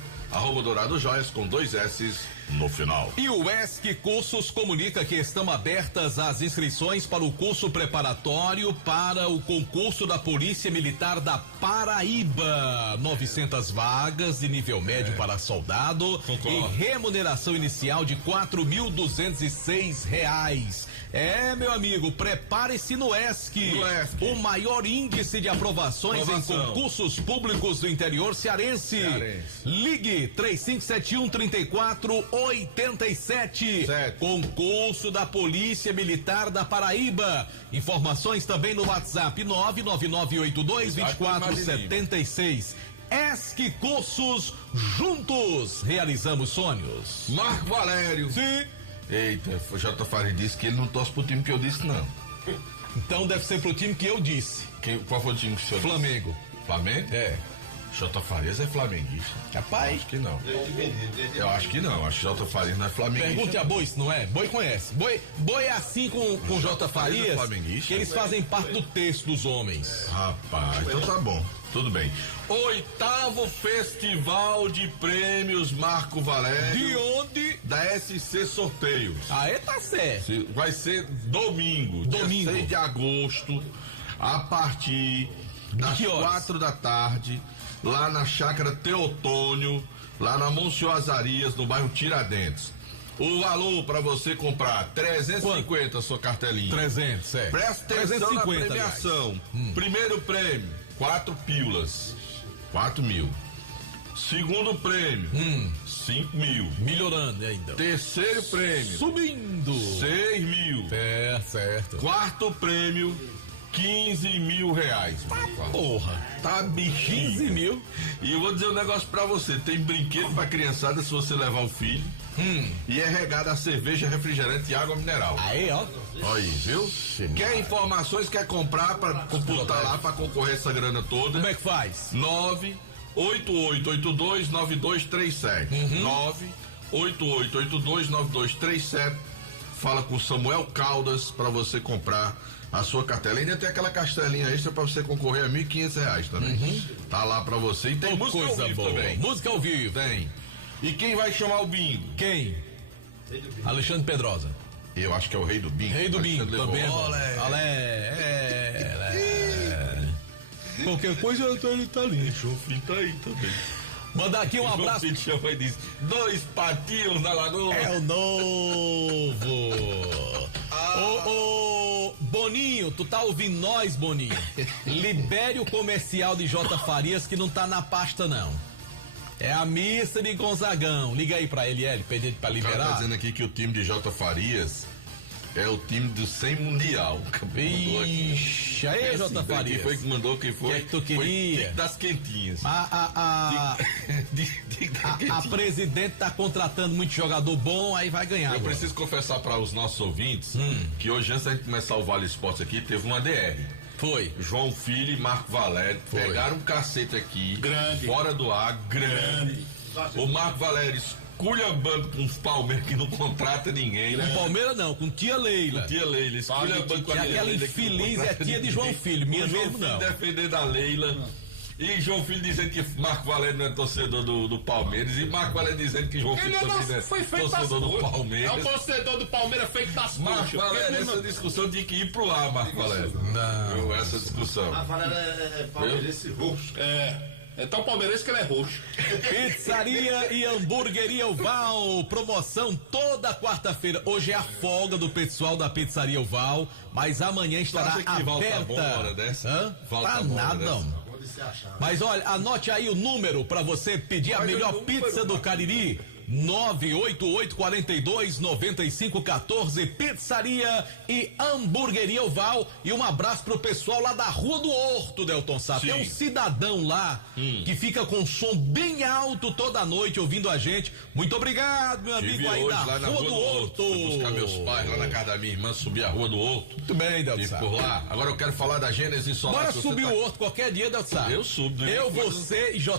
@Dourado Joias com 2 S's no final. E o ESC Cursos comunica que estão abertas as inscrições para o curso preparatório para o concurso da Polícia Militar da Paraíba. 900 vagas de nível médio para soldado. Concordo. E remuneração inicial de R$4.206. Meu amigo, prepare-se no ESC. O maior índice de aprovações em concursos públicos do interior cearense. Ligue 3571-3487. Concurso da Polícia Militar da Paraíba. Informações também no WhatsApp 999822476. ESC Cursos, juntos realizamos sonhos. Marco Valério. Sim. Eita, o Jota Faria disse que ele não torce pro time que eu disse, não. Então deve ser pro time que eu disse. Qual foi o time que o senhor Flamengo. disse? Flamengo? Jota Farias é flamenguista. Rapaz. Acho que não. Eu acho que não. Acho que Jota Farias não é flamenguista. Pergunte a Boi se não é. Boi conhece. Boi é assim com Jota Farias, que eles fazem parte do texto dos homens. Rapaz, então tá bom. Tudo bem. 8º Festival de Prêmios Marco Valério. De onde? Da SC Sorteios. Aê, tá certo. Vai ser domingo. Dia 6 de agosto, a partir das 4 da tarde, lá na Chácara Teotônio, lá na Monsenhor Azarias, no bairro Tiradentes. O valor para você comprar 350 a sua cartelinha. 300, é. Presta atenção 350, na premiação. Primeiro prêmio, 4 pílulas, 4 mil. Segundo prêmio, 5 mil. Melhorando ainda. Terceiro prêmio, subindo, 6 mil. Certo. Quarto prêmio, 15 mil reais. Porra. Tá bichinho. 15 mil. E eu vou dizer um negócio pra você: tem brinquedo pra criançada se você levar o filho. E é regado a cerveja, refrigerante e água mineral. Aí, ó. Olha aí, viu? Quer informações, quer comprar pra computar lá pra concorrer essa grana toda? Como é que faz? 988829237. 988829237. Fala com o Samuel Caldas pra você comprar a sua cartela. Ainda tem aquela castelinha extra pra você concorrer a R$1.500 também. Tá lá pra você. E tem música coisa ao vivo boa. também. Música ao vivo. Tem. E quem vai chamar o bingo? Quem? Alexandre Pedrosa. Eu acho que é o rei do bingo. Rei do bingo também. Qualquer coisa ele tá ali. O filho tá aí também. Mandar aqui um abraço. O filho chama e diz: 2 patinhos na lagoa. É o novo. Ô, Boninho, tu tá ouvindo nós, Boninho? Libere o comercial de Jota Farias que não tá na pasta, não. É a missa de Gonzagão. Liga aí pra ele, pedindo pra liberar. O cara tá dizendo aqui que o time de Jota Farias é o time do 100 Mundial. Ixi, aí, Jota Farias. Quem foi que mandou? Quem foi? O que é que tu queria? Foi das quentinhas. A presidente tá contratando muito jogador bom, aí vai ganhar. Eu preciso confessar para os nossos ouvintes que hoje, antes da gente começar o Vale Esportes aqui, teve uma DR. Foi. João Filho e Marco Valério pegaram um cacete aqui, grande, fora do ar, grande. O Marco Valério esculhambando com os Palmeiras que não contrata ninguém, né? Com Palmeiras não, com tia Leila. Com tia Leila, esculhambando com a Leila. Aquela infeliz é tia de João Filho, minha mesmo não. Defender da Leila. E João Filho dizendo que Marco Valério não é torcedor do Palmeiras. E Marco Valério dizendo que João Filho é torcedor do Palmeiras. É o torcedor do Palmeiras feito das coxas. Marco Valério, essa discussão tinha que ir pro ar, Marco Valério. Não. Essa discussão. Marco Valério é palmeirense roxo. É tão palmeirense que ele é roxo. Pizzaria e Hamburgueria Oval, promoção toda quarta-feira. Hoje é a folga do pessoal da Pizzaria Oval, mas amanhã estará aberta. Volta bom uma hora dessa? Tá nada. Mas olha, anote aí o número pra você pedir a melhor pizza do Cariri. 988-42-9514, Pizzaria e Hamburgueria Oval. E um abraço pro pessoal lá da Rua do Horto, Delton Sá. Tem um cidadão lá que fica com som bem alto toda noite ouvindo a gente. Muito obrigado, meu amigo aí da Rua do Horto. Fui buscar meus pais lá na casa da minha irmã, subir a Rua do Horto. Muito bem, Delton Sá. por lá. Agora eu quero falar da Gênesis Solar. Bora subir o Horto qualquer dia, Delton Sá. Eu subo. Eu, você e JF.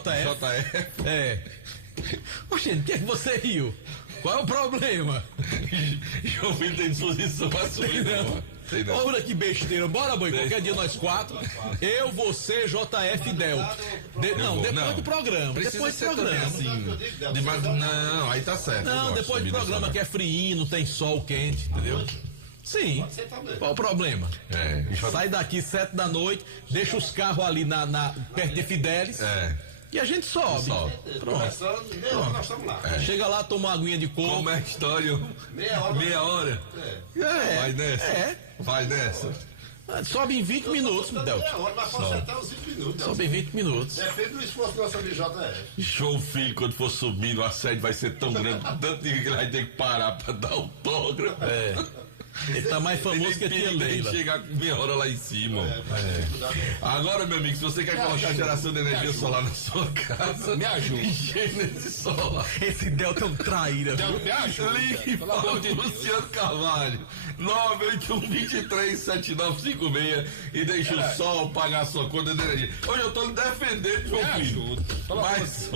Oxe, o que é que você riu? Qual é o problema? João Filho tem disposição pra subir, não. Olha que besteira. Bora, Boi, qualquer dia nós 4. Eu, você, JF e Del. Depois do programa. Depois do programa. Não, aí tá certo. Não, depois do programa que é frio, não tem sol quente, entendeu? Sim. Qual o problema? Sai daqui 7 da noite, deixa os carros ali perto de Fidelis. E a gente sobe. Pronto. Nós estamos lá. Chega lá, toma uma aguinha de coco. Como é que história? Meia hora. Vai nessa. Vai nessa. Sobe em 20 minutos, Delton. Meia hora, mas pode até uns 20 minutos. Sobe em 20 minutos. Depende do esforço do nosso JF. João Filho, quando for subindo, a sede vai ser tão grande, tanto que ele vai ter que parar pra dar autógrafo. Ele tá mais famoso que a tia Leila. Chegar com meia hora lá em cima. Agora, meu amigo, se você quer colocar geração de energia solar na sua casa, me ajuda. Gênesis Solar. Esse Delta é um traíra. Me ajuda. Ligue para o Luciano Carvalho, 981-237956 e deixe o sol pagar a sua conta de energia. Hoje eu tô lhe defendendo, João Filho. Mas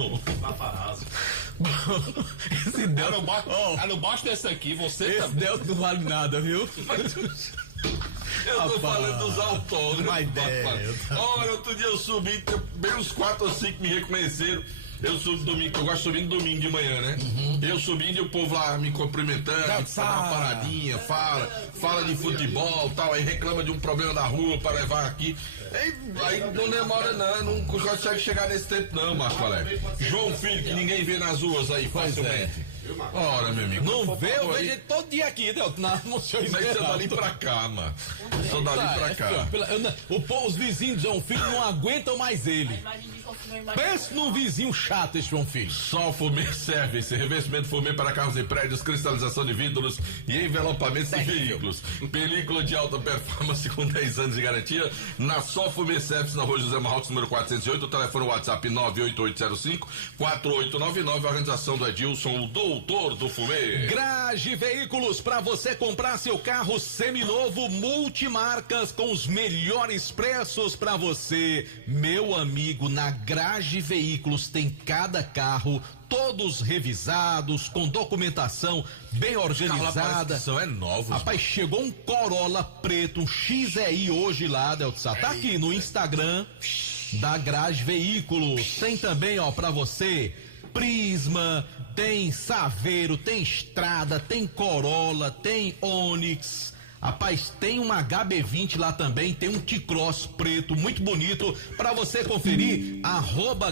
esse Delta. Não basta esse aqui, você esse também. Delta não vale nada, viu? Eu tô falando dos autógrafos. Olha, outro dia eu subi, bem uns 4 ou 5 me reconheceram. Eu subo domingo, eu gosto de subir no domingo de manhã, né? Eu subindo e o povo lá me cumprimentando, fala uma paradinha, fala de futebol e tal, aí reclama de um problema da rua pra levar aqui. Aí não demora não consegue chegar nesse tempo não, Marco Valério. João Filho, que ninguém vê nas ruas aí facilmente. Ora, meu amigo. Não vê, eu vejo ele todo dia aqui, Delton, na moção. Mas você dali pra cá, mano. Só dali pra cá. Os vizinhos de João Filho não aguentam mais ele. Pensa num vizinho chato esse João Filho. Só Fumê Service, revestimento Fumê para carros e prédios, cristalização de vidros e envelopamentos de veículos. Película de alta performance com 10 anos de garantia. Na Só Fumê Service, na rua José Marrotes, número 408, o telefone WhatsApp 98805-4899, organização do Edilson, o doutor do Fumê. Grage Veículos, para você comprar seu carro seminovo, multimarcas com os melhores preços para você, meu amigo. Na Grage Veículos tem cada carro, todos revisados, com documentação bem organizada. É novo. Rapaz, chegou um Corolla preto, um XEI hoje lá, Delta. Tá aqui no Instagram da Grage Veículos. Tem também, ó, pra você, Prisma, tem Saveiro, tem Estrada, tem Corolla, tem Onix. Rapaz, tem um HB20 lá também, tem um T-Cross preto, muito bonito, para você conferir,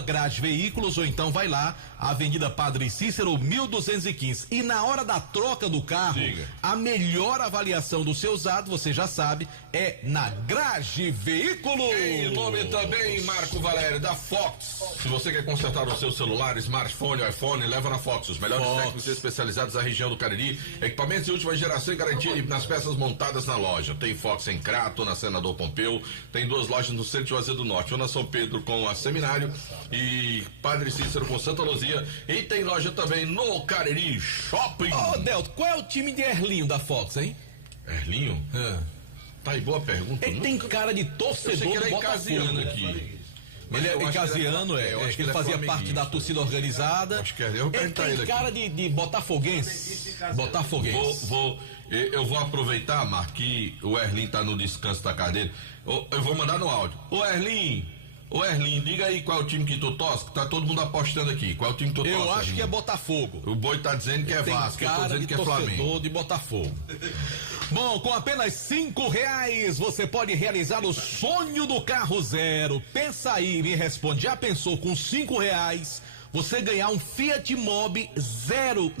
@Grage Veículos, ou então vai lá, Avenida Padre Cícero, 1215. E na hora da troca do carro, a melhor avaliação do seu usado, você já sabe, é na Grage Veículos. Em nome também, Marco Valério, da Fox. Se você quer consertar o seu celular, smartphone, iPhone, leva na Fox. Os melhores técnicos especializados da região do Cariri, equipamentos de última geração e garantia nas peças montadas na loja. Tem Fox em Crato, na Senador Pompeu, tem 2 lojas no centro de Juazeiro do Norte, uma na São Pedro com a Seminário e Padre Cícero com Santa Luzia, e tem loja também no Cariri Shopping. Ô, Delto, qual é o time de Erlinho da Fox, hein? Erlinho? Tá aí, boa pergunta. Ele tem cara de torcedor do Botafogo aqui. Ele é Icasiano, eu acho que ele fazia parte da torcida organizada. Acho que eu ele tem cara de botafoguense. Eu vou aproveitar, Marco, que o Erlin tá no descanso da casa dele. Eu vou mandar no áudio. Ô Erlin, diga aí qual é o time que tu torce, que tá todo mundo apostando aqui. Qual é o time que tu torce? Eu acho que é Botafogo. O Boi tá dizendo que é Vasco, eu tô dizendo que é Flamengo. De Botafogo. Bom, com apenas R$5 você pode realizar o sonho do carro zero. Pensa aí, me responde. Já pensou com R$5 você ganhar um Fiat Mobi 0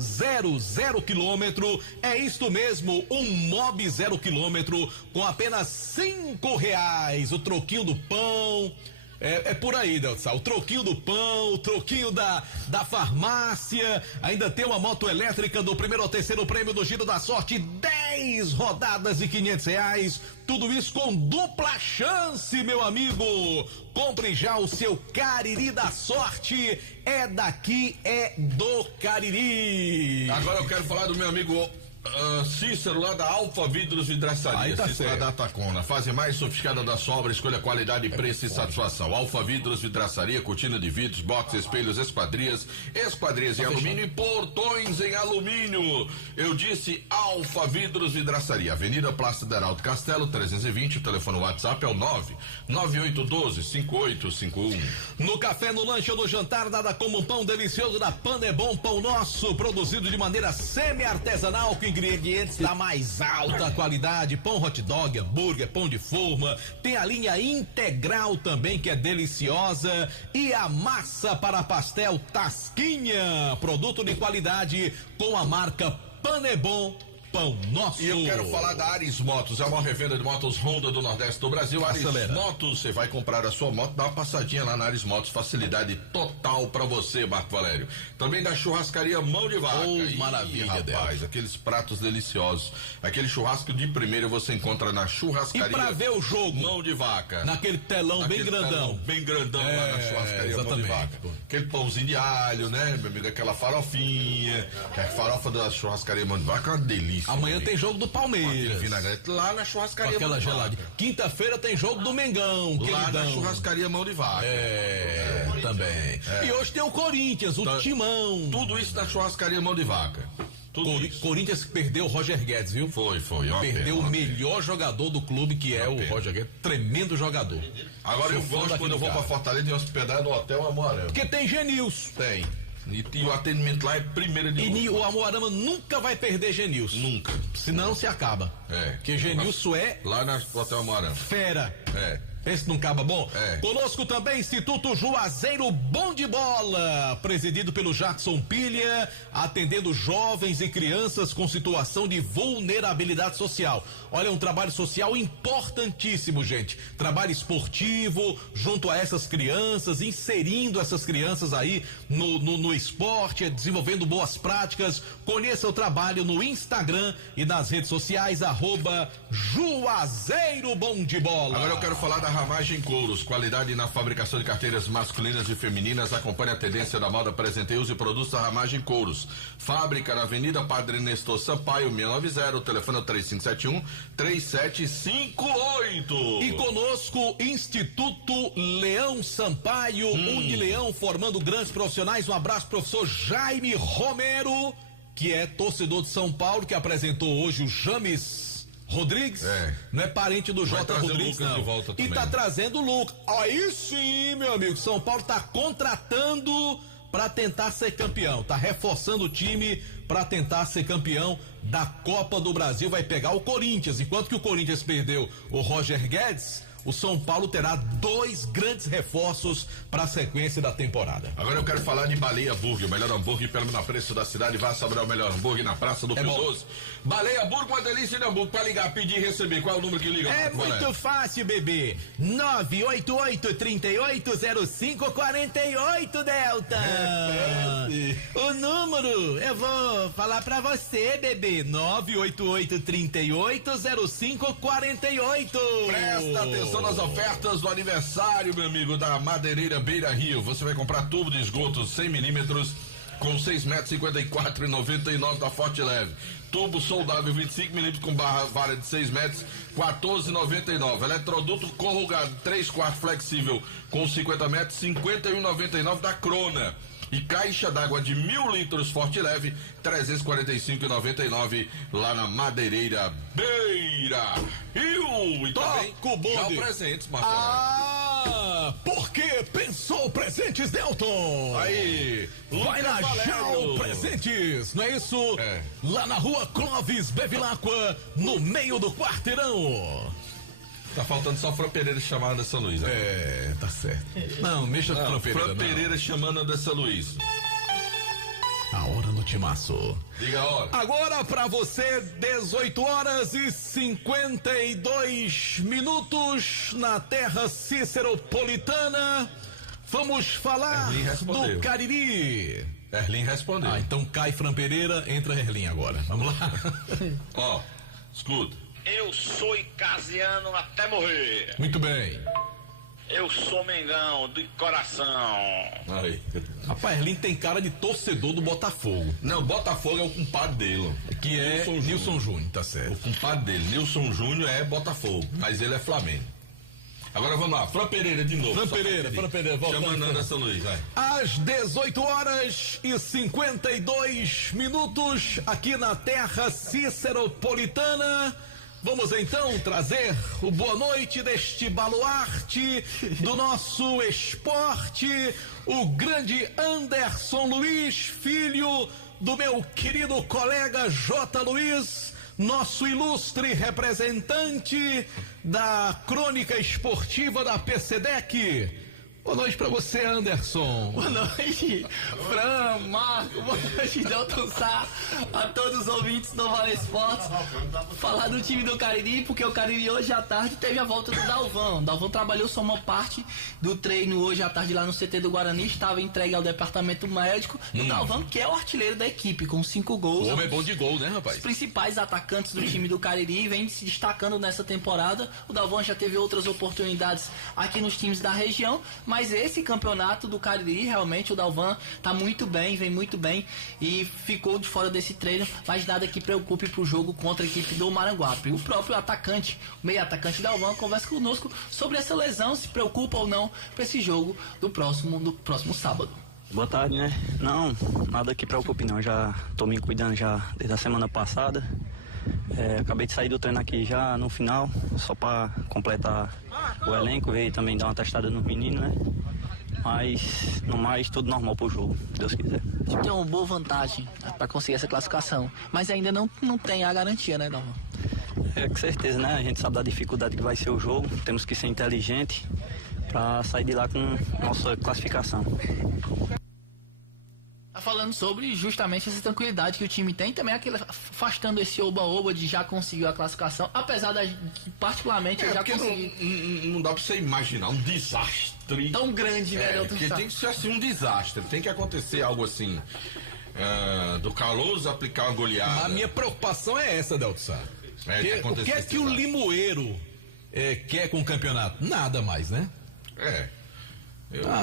quilômetro? É isto mesmo, um Mobi 0 quilômetro com apenas R$5. O troquinho do pão. É por aí, Delta. O troquinho do pão, o troquinho da farmácia. Ainda tem uma moto elétrica do primeiro ao terceiro prêmio do Giro da Sorte. 10 rodadas e R$500. Tudo isso com dupla chance, meu amigo. Compre já o seu Cariri da Sorte. É daqui, é do Cariri. Agora eu quero falar do meu amigo Cícero, lá da Alfa Vidros Vidraçaria. Tá Cícero da Atacona, fase mais sofisticada da sobra, escolha qualidade, preço e satisfação. Alfa Vidros Vidraçaria, cortina de vidros, box, espelhos, esquadrias em alumínio e portões em alumínio. Eu disse Alfa Vidros Vidraçaria, Avenida Plácido Heraldo Castelo 320, o telefone WhatsApp é o 998125851. No café, no lanche ou no jantar, nada como um pão delicioso da Panebon, pão nosso, produzido de maneira semi-artesanal, com ingredientes da mais alta qualidade, pão hot dog, hambúrguer, pão de forma, tem a linha integral também que é deliciosa e a massa para pastel Tasquinha, produto de qualidade com a marca Panebon pão nosso. E eu quero falar da Ares Motos, é a maior revenda de motos Honda do Nordeste do Brasil. Ares Motos, você vai comprar a sua moto, dá uma passadinha lá na Ares Motos, facilidade total pra você, Marco Valério. Também da churrascaria Mão de Vaca. Maravilha, rapaz, aqueles pratos deliciosos, aquele churrasco de primeira você encontra na churrascaria. E pra ver o jogo? Mão de Vaca. Naquele telão bem grandão. Bem grandão lá na churrascaria Mão de Vaca. Aquele pãozinho de alho, né, meu amigo, aquela farofinha, que a farofa da churrascaria Mão de Vaca é uma delícia. Amanhã tem jogo do Palmeiras. Lá na churrascaria Mão de Vaca. Quinta-feira tem jogo do Mengão, lá na churrascaria Mão de Vaca. Também. E hoje tem o Corinthians, o Timão. Tudo isso na churrascaria Mão de Vaca. Corinthians perdeu o Roger Guedes, viu? Foi. Perdeu o melhor jogador do clube, que é o Roger Guedes. Tremendo jogador. Agora eu gosto quando eu vou pra Fortaleza de hospedar no Hotel Amoarama. Porque tem Genilson. Tem. E o atendimento lá é primeira de E o Amoarama nunca vai perder Genilson. Nunca. Senão se acaba. Porque Genilson é... Lá no Hotel Amoarama. Fera. Pensa num caba bom? Conosco também Instituto Juazeiro Bom de Bola, presidido pelo Jackson Pilha, atendendo jovens e crianças com situação de vulnerabilidade social. Olha, um trabalho social importantíssimo, gente. Trabalho esportivo junto a essas crianças, inserindo essas crianças aí no esporte, desenvolvendo boas práticas. Conheça o trabalho no Instagram e nas redes sociais, @Juazeiro Bom de Bola. Agora eu quero falar da Ramagem Couros, qualidade na fabricação de carteiras masculinas e femininas. Acompanhe a tendência da moda, presenteios e produtos da Ramagem Couros. Fábrica na Avenida Padre Nestor Sampaio, 690, telefone 3571-3758. E conosco, Instituto Leão Sampaio, Unileão, formando grandes profissionais. Um abraço, professor Jaime Romero, que é torcedor de São Paulo, que apresentou hoje o James Rodrigues, não é parente do J. Rodrigues, não. De volta e tá trazendo o Lucas. Aí sim, meu amigo, São Paulo tá contratando pra tentar ser campeão, tá reforçando o time pra tentar ser campeão da Copa do Brasil. Vai pegar o Corinthians, enquanto que o Corinthians perdeu o Roger Guedes, o São Paulo terá 2 grandes reforços para a sequência da temporada. Agora eu quero falar de Baleia Burger, o melhor hambúrguer pelo menor preço da cidade. Vá saborear o melhor hambúrguer na Praça do Pio 12. Baleia Burger, uma delícia de hambúrguer. Para ligar, pedir e receber, qual é o número que liga? É muito fácil, bebê. 988-380548, Delta. O número eu vou falar para você, bebê. 988-380548. Presta atenção nas ofertas do aniversário, meu amigo, da Madeireira Beira Rio. Você vai comprar tubo de esgoto 100 milímetros com 6 metros 54,99 da Forte Leve. Tubo soldável 25 milímetros com vara de 6 metros 14,99. Eletroduto corrugado 3/4 flexível com 50 metros 51,99 da Crona. E caixa d'água de 1.000 litros Forte Leve, 345,99 lá na Madeireira Beira Rio. E também já presentes, Marcelo. Porque pensou presentes, Delton. Aí, vai lá já o presentes, não é isso? Lá na rua Clóvis Bevilacqua, no meio do quarteirão. Tá faltando só Fran Pereira chamando Anderson Luiz. Tá certo. Não, mexa com Fran Pereira chamando Anderson Luiz. A hora no timaço. Diga a hora. Agora pra você, 18h52 na terra cíceropolitana. Vamos falar do Cariri. Erlin respondeu. Então cai Fran Pereira, entra Erlin agora. Vamos lá. Escuta. Eu sou icasiano até morrer. Muito bem. Eu sou Mengão, de coração. Aí. Rapaz, Erlin tem cara de torcedor do Botafogo. Não, Botafogo é o compadre dele. Que é Nilson Júnior, tá certo. O compadre dele, Nilson Júnior, é Botafogo, mas ele é Flamengo. Agora vamos lá, Fran Pereira de novo. Fran Pereira, voltando. Chamando Anderson Luiz, vai. Às 18h52, aqui na terra cíceropolitana. Vamos então trazer o boa noite deste baluarte do nosso esporte, o grande Anderson Luiz, filho do meu querido colega J. Luiz, nosso ilustre representante da crônica esportiva da PCDEC. Boa noite pra você, Anderson. Boa noite, Fran, Marco, boa noite, Delton Sá, a todos os ouvintes do Vale Esportes. Falar do time do Cariri, porque o Cariri hoje à tarde teve a volta do Dalvan. O Dalvan trabalhou só uma parte do treino hoje à tarde lá no CT do Guarani, estava entregue ao departamento médico. O Dalvan, que é o artilheiro da equipe, com 5 gols. O homem é bom de gol, né, rapaz? Os principais atacantes do time do Cariri vem se destacando nessa temporada. O Dalvan já teve outras oportunidades aqui nos times da região, mas esse campeonato do Cariri, realmente o Dalvan tá muito bem, vem muito bem e ficou de fora desse treino, mas nada que preocupe pro jogo contra a equipe do Maranguape. O próprio atacante, o meio atacante Dalvan, conversa conosco sobre essa lesão, se preocupa ou não para esse jogo do próximo sábado. Boa tarde, né? Não, nada que preocupe não, já tô me cuidando já desde a semana passada. Acabei de sair do treino aqui já no final, só para completar o elenco e também dar uma testada no menino, né? Mas no mais tudo normal pro jogo, se Deus quiser. Tem uma boa vantagem para conseguir essa classificação, mas ainda não tem a garantia, né, Dalvan? Com certeza, né? A gente sabe da dificuldade que vai ser o jogo, temos que ser inteligente para sair de lá com nossa classificação. Tá falando sobre justamente essa tranquilidade que o time tem, também aquele afastando esse oba-oba de já conseguiu a classificação, apesar da que particularmente eu já consegui. Não dá pra você imaginar um desastre tão grande, né? Porque tem que ser assim um desastre, tem que acontecer algo assim. Do Caloso aplicar uma goleada. A minha preocupação é essa, Delton. O que é que o Limoeiro quer com o campeonato? Nada mais, né?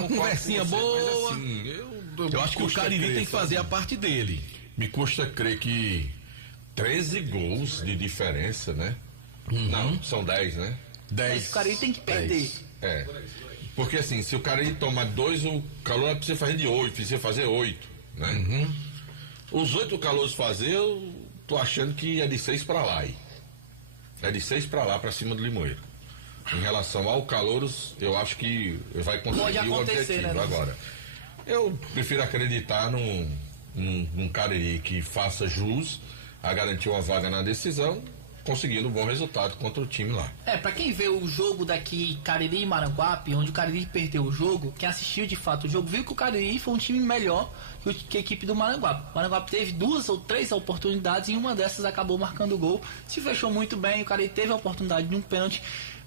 Conversinha boa. Mas, assim, eu acho que o Cariri tem que fazer a parte dele. Me custa crer que 13 gols de diferença, né? Não, são 10, né? 10. Mas o Cariri tem que perder. Porque assim, se o Cariri toma 2, o Caloso precisa fazer de 8, precisa fazer 8, né? Os 8 o Caloso fazer, eu tô achando que é de 6 pra lá aí. É de 6 pra lá, pra cima do Limoeiro. Em relação ao Calouros, eu acho que vai conseguir o objetivo, né? Agora. Eu prefiro acreditar num Cariri que faça jus a garantir uma vaga na decisão, conseguindo um bom resultado contra o time lá. Pra quem vê o jogo daqui, Cariri e Maranguape, onde o Cariri perdeu o jogo, quem assistiu de fato o jogo, viu que o Cariri foi um time melhor que a equipe do Maranguape. O Maranguape teve 2 ou 3 oportunidades e uma dessas acabou marcando o gol, se fechou muito bem, o Cariri teve a oportunidade de um pênalti.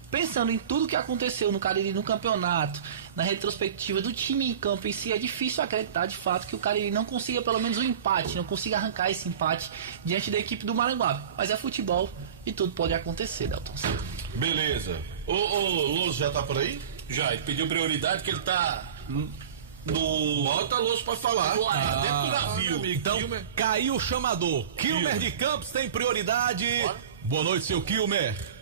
Pensando em tudo que aconteceu no Cariri no campeonato, na retrospectiva do time em campo em si, é difícil acreditar de fato que o Cariri não consiga pelo menos um empate, não consiga arrancar esse empate diante da equipe do Maranguape. Mas é futebol e tudo pode acontecer, Delton. Beleza. O Luz já tá por aí? Já, ele pediu prioridade que ele tá Bota Luz pra falar. Dentro do navio. Então, caiu o chamador. Kilmer de Campos tem prioridade. Boa noite, seu Kilmer.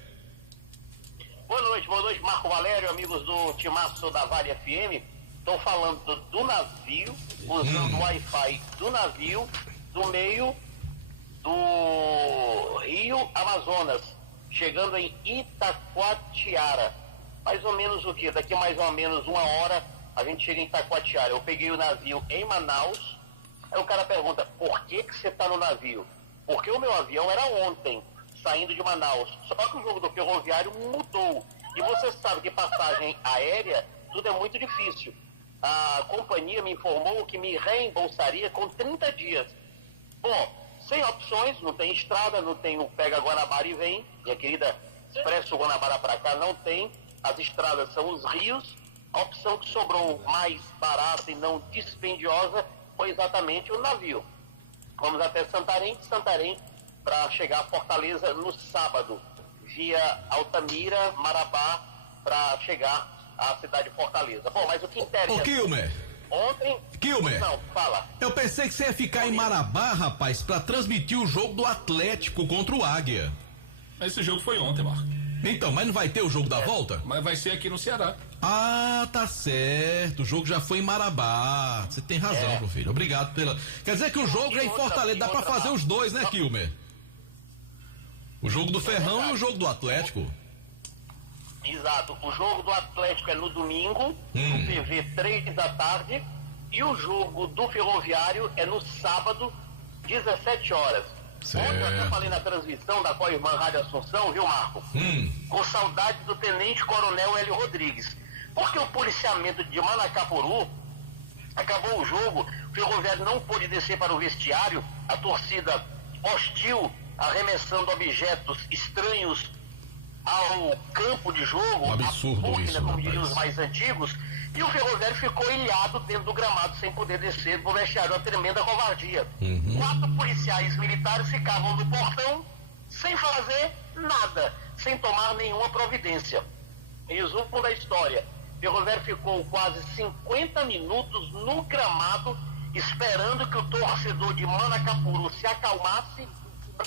Boa noite, Marco Valério, amigos do Timaço da Vale FM. Estou falando do navio, usando o Wi-Fi do navio, do meio do Rio Amazonas, chegando em Itacoatiara. Mais ou menos o quê? Daqui mais ou menos 1 hora a gente chega em Itacoatiara. Eu peguei o navio em Manaus. Aí o cara pergunta, por que você está no navio? Porque o meu avião era ontem, saindo de Manaus. Só que o jogo do Ferroviário mudou. E você sabe que passagem aérea, tudo é muito difícil. A companhia me informou que me reembolsaria com 30 dias. Bom, sem opções, não tem estrada, não tem o Pega Guanabara e vem. Minha querida Expresso Guanabara pra cá não tem. As estradas são os rios. A opção que sobrou mais barata e não dispendiosa foi exatamente o navio. Vamos até Santarém, de Santarém para chegar a Fortaleza no sábado, via Altamira, Marabá, para chegar à cidade de Fortaleza. Bom, mas o que interessa... Ô, Kilmer. Ontem... Kilmer. Não, fala. Eu pensei que você ia ficar em Marabá, rapaz, para transmitir o jogo do Atlético contra o Águia. Esse jogo foi ontem, Marco. Então, mas não vai ter o jogo da volta? Mas vai ser aqui no Ceará. Ah, tá certo. O jogo já foi em Marabá. Você tem razão, meu filho. Obrigado pela... Quer dizer que o jogo é em Fortaleza. Dá pra fazer os dois, né, Kilmer? O jogo do Ferrão e o jogo do Atlético. Exato. O jogo do Atlético é no domingo, no PV 3 da tarde. E o jogo do Ferroviário é no sábado, 17 horas. Ontem eu até falei na transmissão da Coirmã Rádio Assunção, viu, Marco? Com saudade do Tenente Coronel Hélio Rodrigues. Porque o policiamento de Manacapuru acabou o jogo, o Ferroviário não pôde descer para o vestiário, a torcida hostil, arremessando objetos estranhos ao campo de jogo, um absurdo a isso, como diriam os mais antigos, e o Ferroviário ficou ilhado dentro do gramado sem poder descer para o vestiário, uma tremenda covardia. 4 policiais militares ficavam no portão sem fazer nada, sem tomar nenhuma providência. Resumo da história: o Ferroviário ficou quase 50 minutos no gramado esperando que o torcedor de Manacapuru se acalmasse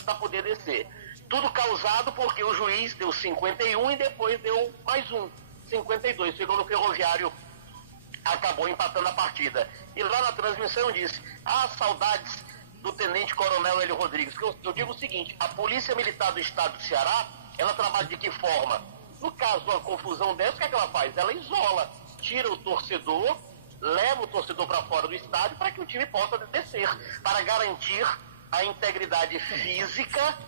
para poder descer. Tudo causado porque o juiz deu 51 e depois deu mais 52. Segundo o Ferroviário, acabou empatando a partida. E lá na transmissão disse: saudades do Tenente Coronel Hélio Rodrigues. Eu digo o seguinte: a Polícia Militar do Estado do Ceará, ela trabalha de que forma? No caso de uma confusão dessa, o que é que ela faz? Ela isola, tira o torcedor, leva o torcedor para fora do estádio para que o time possa descer, para garantir a integridade física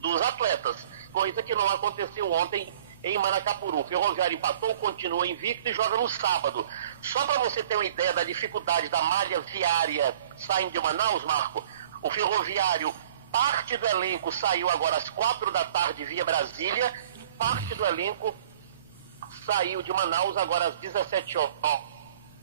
dos atletas, coisa que não aconteceu ontem em Manacapuru. O Ferroviário empatou, continua invicto e joga no sábado. Só para você ter uma ideia da dificuldade da malha viária saindo de Manaus, Marco, o Ferroviário, parte do elenco saiu agora às 4 da tarde via Brasília, parte do elenco saiu de Manaus agora às 17 horas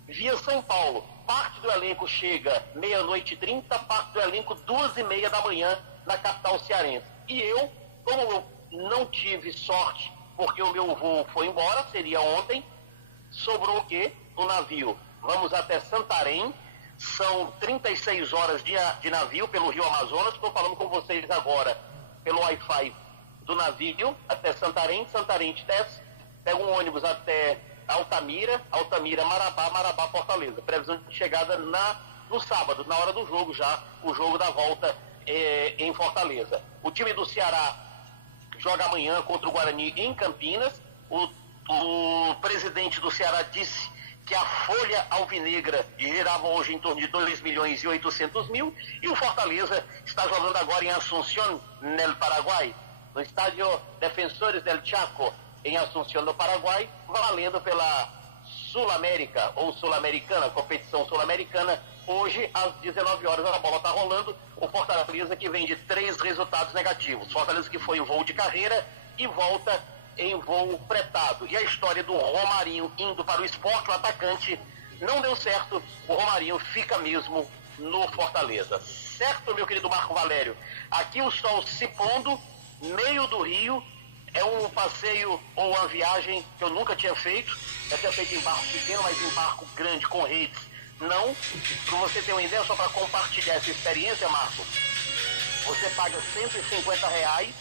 via São Paulo. Parte do elenco chega 00:30, parte do elenco 2:30 da manhã na capital cearense. E eu, como eu não tive sorte, porque o meu voo foi embora, seria ontem, sobrou o quê? O navio. Vamos até Santarém, são 36 horas de navio pelo Rio Amazonas. Estou falando com vocês agora pelo Wi-Fi do navio até Santarém. Santarém te desce, pega um ônibus até Altamira, Marabá, Marabá, Fortaleza. Previsão de chegada no sábado, na hora do jogo já, o jogo da volta em Fortaleza. O time do Ceará joga amanhã contra o Guarani em Campinas. O presidente do Ceará disse que a folha alvinegra girava hoje em torno de 2.800.000 e o Fortaleza está jogando agora em Asunción, no Paraguai, no estádio Defensores del Chaco, em Asunción, no Paraguai, valendo pela Sul-América ou Sul-Americana, competição sul-americana. Hoje, às 19 horas, a bola está rolando. O Fortaleza que vem de 3 resultados negativos. Fortaleza que foi em voo de carreira e volta em voo fretado. E a história do Romarinho indo para o Sport, o atacante, não deu certo. O Romarinho fica mesmo no Fortaleza. Certo, meu querido Marco Valério? Aqui o sol se pondo, meio do Rio. É um passeio ou uma viagem que eu nunca tinha feito. Eu tinha feito em barco pequeno, mas em barco grande, com redes, não. Para você ter uma ideia, só para compartilhar essa experiência, Marco, você paga R$150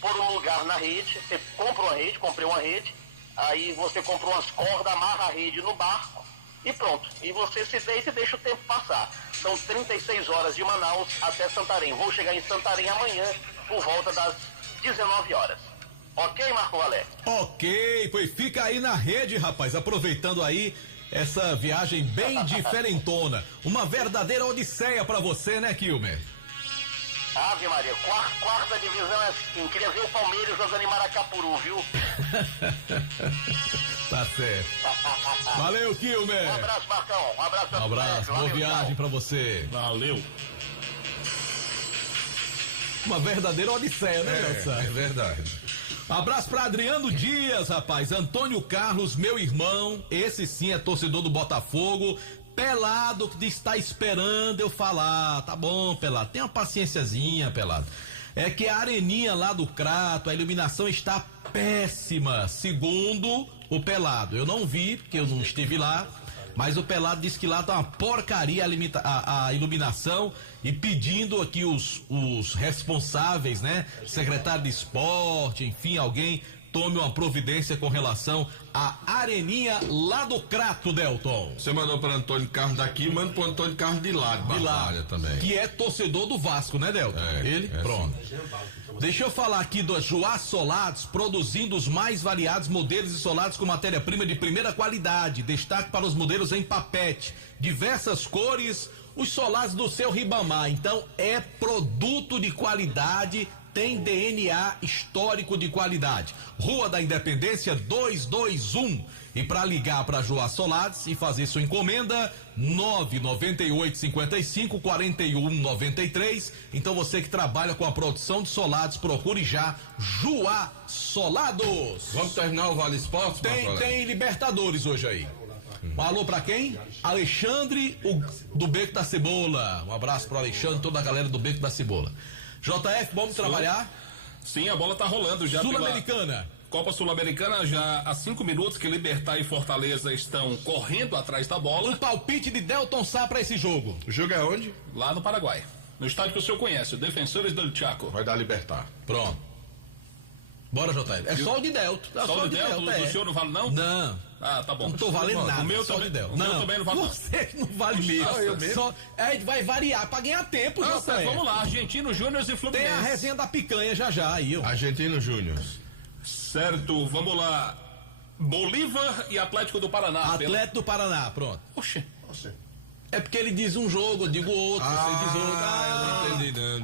por um lugar na rede. Você compra uma rede, comprei uma rede, aí você compra umas cordas, amarra a rede no barco e pronto. E você se deita e deixa o tempo passar. São 36 horas de Manaus até Santarém. Vou chegar em Santarém amanhã por volta das 19 horas. Ok, Marco Valério? Ok, pois fica aí na rede, rapaz, aproveitando aí essa viagem bem diferentona. Uma verdadeira odisseia pra você, né, Kilmer? Ave Maria, quarta divisão é assim. Queria ver o Palmeiras jogando em Maracapuru, viu? Tá certo. Valeu, Kilmer. Um abraço, Marcão. Um abraço. Um abraço, boa viagem pra você. Valeu. Uma verdadeira odisseia, né, Nelson? É verdade. Abraço pra Adriano Dias, rapaz. Antônio Carlos, meu irmão. Esse sim é torcedor do Botafogo. Pelado, que está esperando eu falar. Tá bom, Pelado. Tenha uma paciênciazinha, Pelado. É que a areninha lá do Crato, a iluminação está péssima, segundo o Pelado. Eu não vi, porque eu não estive lá. Mas o Pelado disse que lá tá uma porcaria a iluminação e pedindo aqui os responsáveis, né? Secretário de Esporte, enfim, alguém tome uma providência com relação à areninha lá do Crato, Delton. Você mandou para Antônio Carlos daqui, manda para Antônio Carlos de lá, de Barbalha também. Que é torcedor do Vasco, né, Delton? Ele? Pronto. Deixa eu falar aqui do Joá Solados, produzindo os mais variados modelos de solados com matéria-prima de primeira qualidade. Destaque para os modelos em papete, diversas cores, os solados do seu Ribamar. Então é produto de qualidade, tem DNA histórico de qualidade. Rua da Independência 221. E para ligar para Joá Solares e fazer sua encomenda, 998554193. Então você que trabalha com a produção de solados, procure já Joá Solados. Vamos terminar o Vale Esportes? Tem Libertadores hoje aí. Um alô pra quem? Alexandre do Beco da Cebola. Um abraço pro Alexandre, toda a galera do Beco da Cebola. JF, vamos trabalhar? Sim, a bola tá rolando já. Sul-Americana. Copa Sul-Americana, já há 5 minutos que Libertad e Fortaleza estão correndo atrás da bola. O palpite de Delton Sá pra esse jogo. O jogo é onde? Lá no Paraguai. No estádio que o senhor conhece, o Defensores del Chaco. Vai dar Libertad. Pronto. Bora, JF. É só o de Delton. Só o de Delton? O senhor não vale não? Não. Ah, tá bom. Não tô valendo nada. O meu só também, de Delton. o meu também não vale nada. Você não vale mesmo. Eu mesmo. Só, vai variar pra ganhar tempo, JF. Vamos lá, Argentino Júnior e Fluminense. Tem a resenha da picanha já aí, ó. Argentino Júnior. Certo, vamos lá. Bolívar e Atlético do Paraná. Atlético do Paraná, pronto. Oxê. É porque ele diz um jogo, eu digo outro, você diz outro. Eu não entendi não.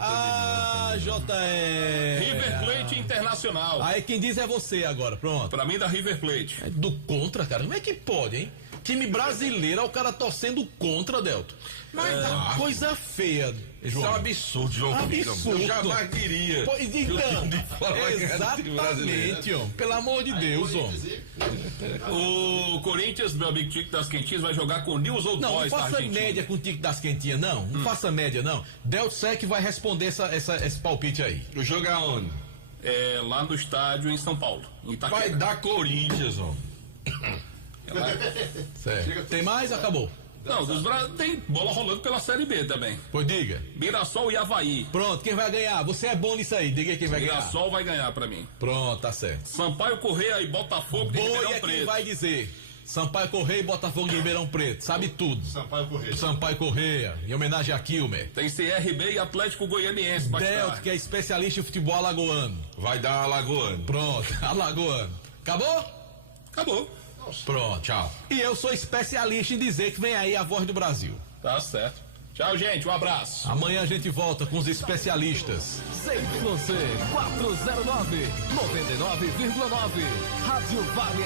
JR. River Plate Internacional. Aí quem diz é você agora, pronto. Pra mim da River Plate. É do contra, cara. Como é que pode, hein? Time brasileiro, é o cara torcendo contra, Delton. Mas tá coisa feia, João. Isso é um absurdo, João. Absurdo. Eu jamais diria. Então, exatamente, ó. Pelo amor de Deus, ó. O Corinthians, meu amigo Tico das Quentinhas, vai jogar com o News Old Boys. Não faça média com o Tico das Quentinhas, não. Não faça média, não. Delton Sec vai responder esse palpite aí. O jogo é onde? É lá no estádio em São Paulo. Vai dar Corinthians, ó. Certo. Tem mais? Acabou. Não, tem bola rolando pela Série B também. Pois diga. Mirassol e Avaí. Pronto, quem vai ganhar? Você é bom nisso aí, diga quem vai ganhar. Mirassol vai ganhar pra mim. Pronto, tá certo. Sampaio Correia e Botafogo de Ribeirão Preto. Preto. Quem vai dizer? Sampaio Correia e Botafogo de Ribeirão Preto, sabe tudo. Sampaio Correia, em homenagem a Quilmer. Tem CRB e Atlético Goianiense. Delton, que é especialista em futebol alagoano. Vai dar Alagoano. Pronto, alagoano. Acabou? Acabou. Pronto, tchau. E eu sou especialista em dizer que vem aí a voz do Brasil. Tá certo. Tchau, gente. Um abraço. Amanhã a gente volta com os especialistas. ZYC 409, 99,9. Rádio Vale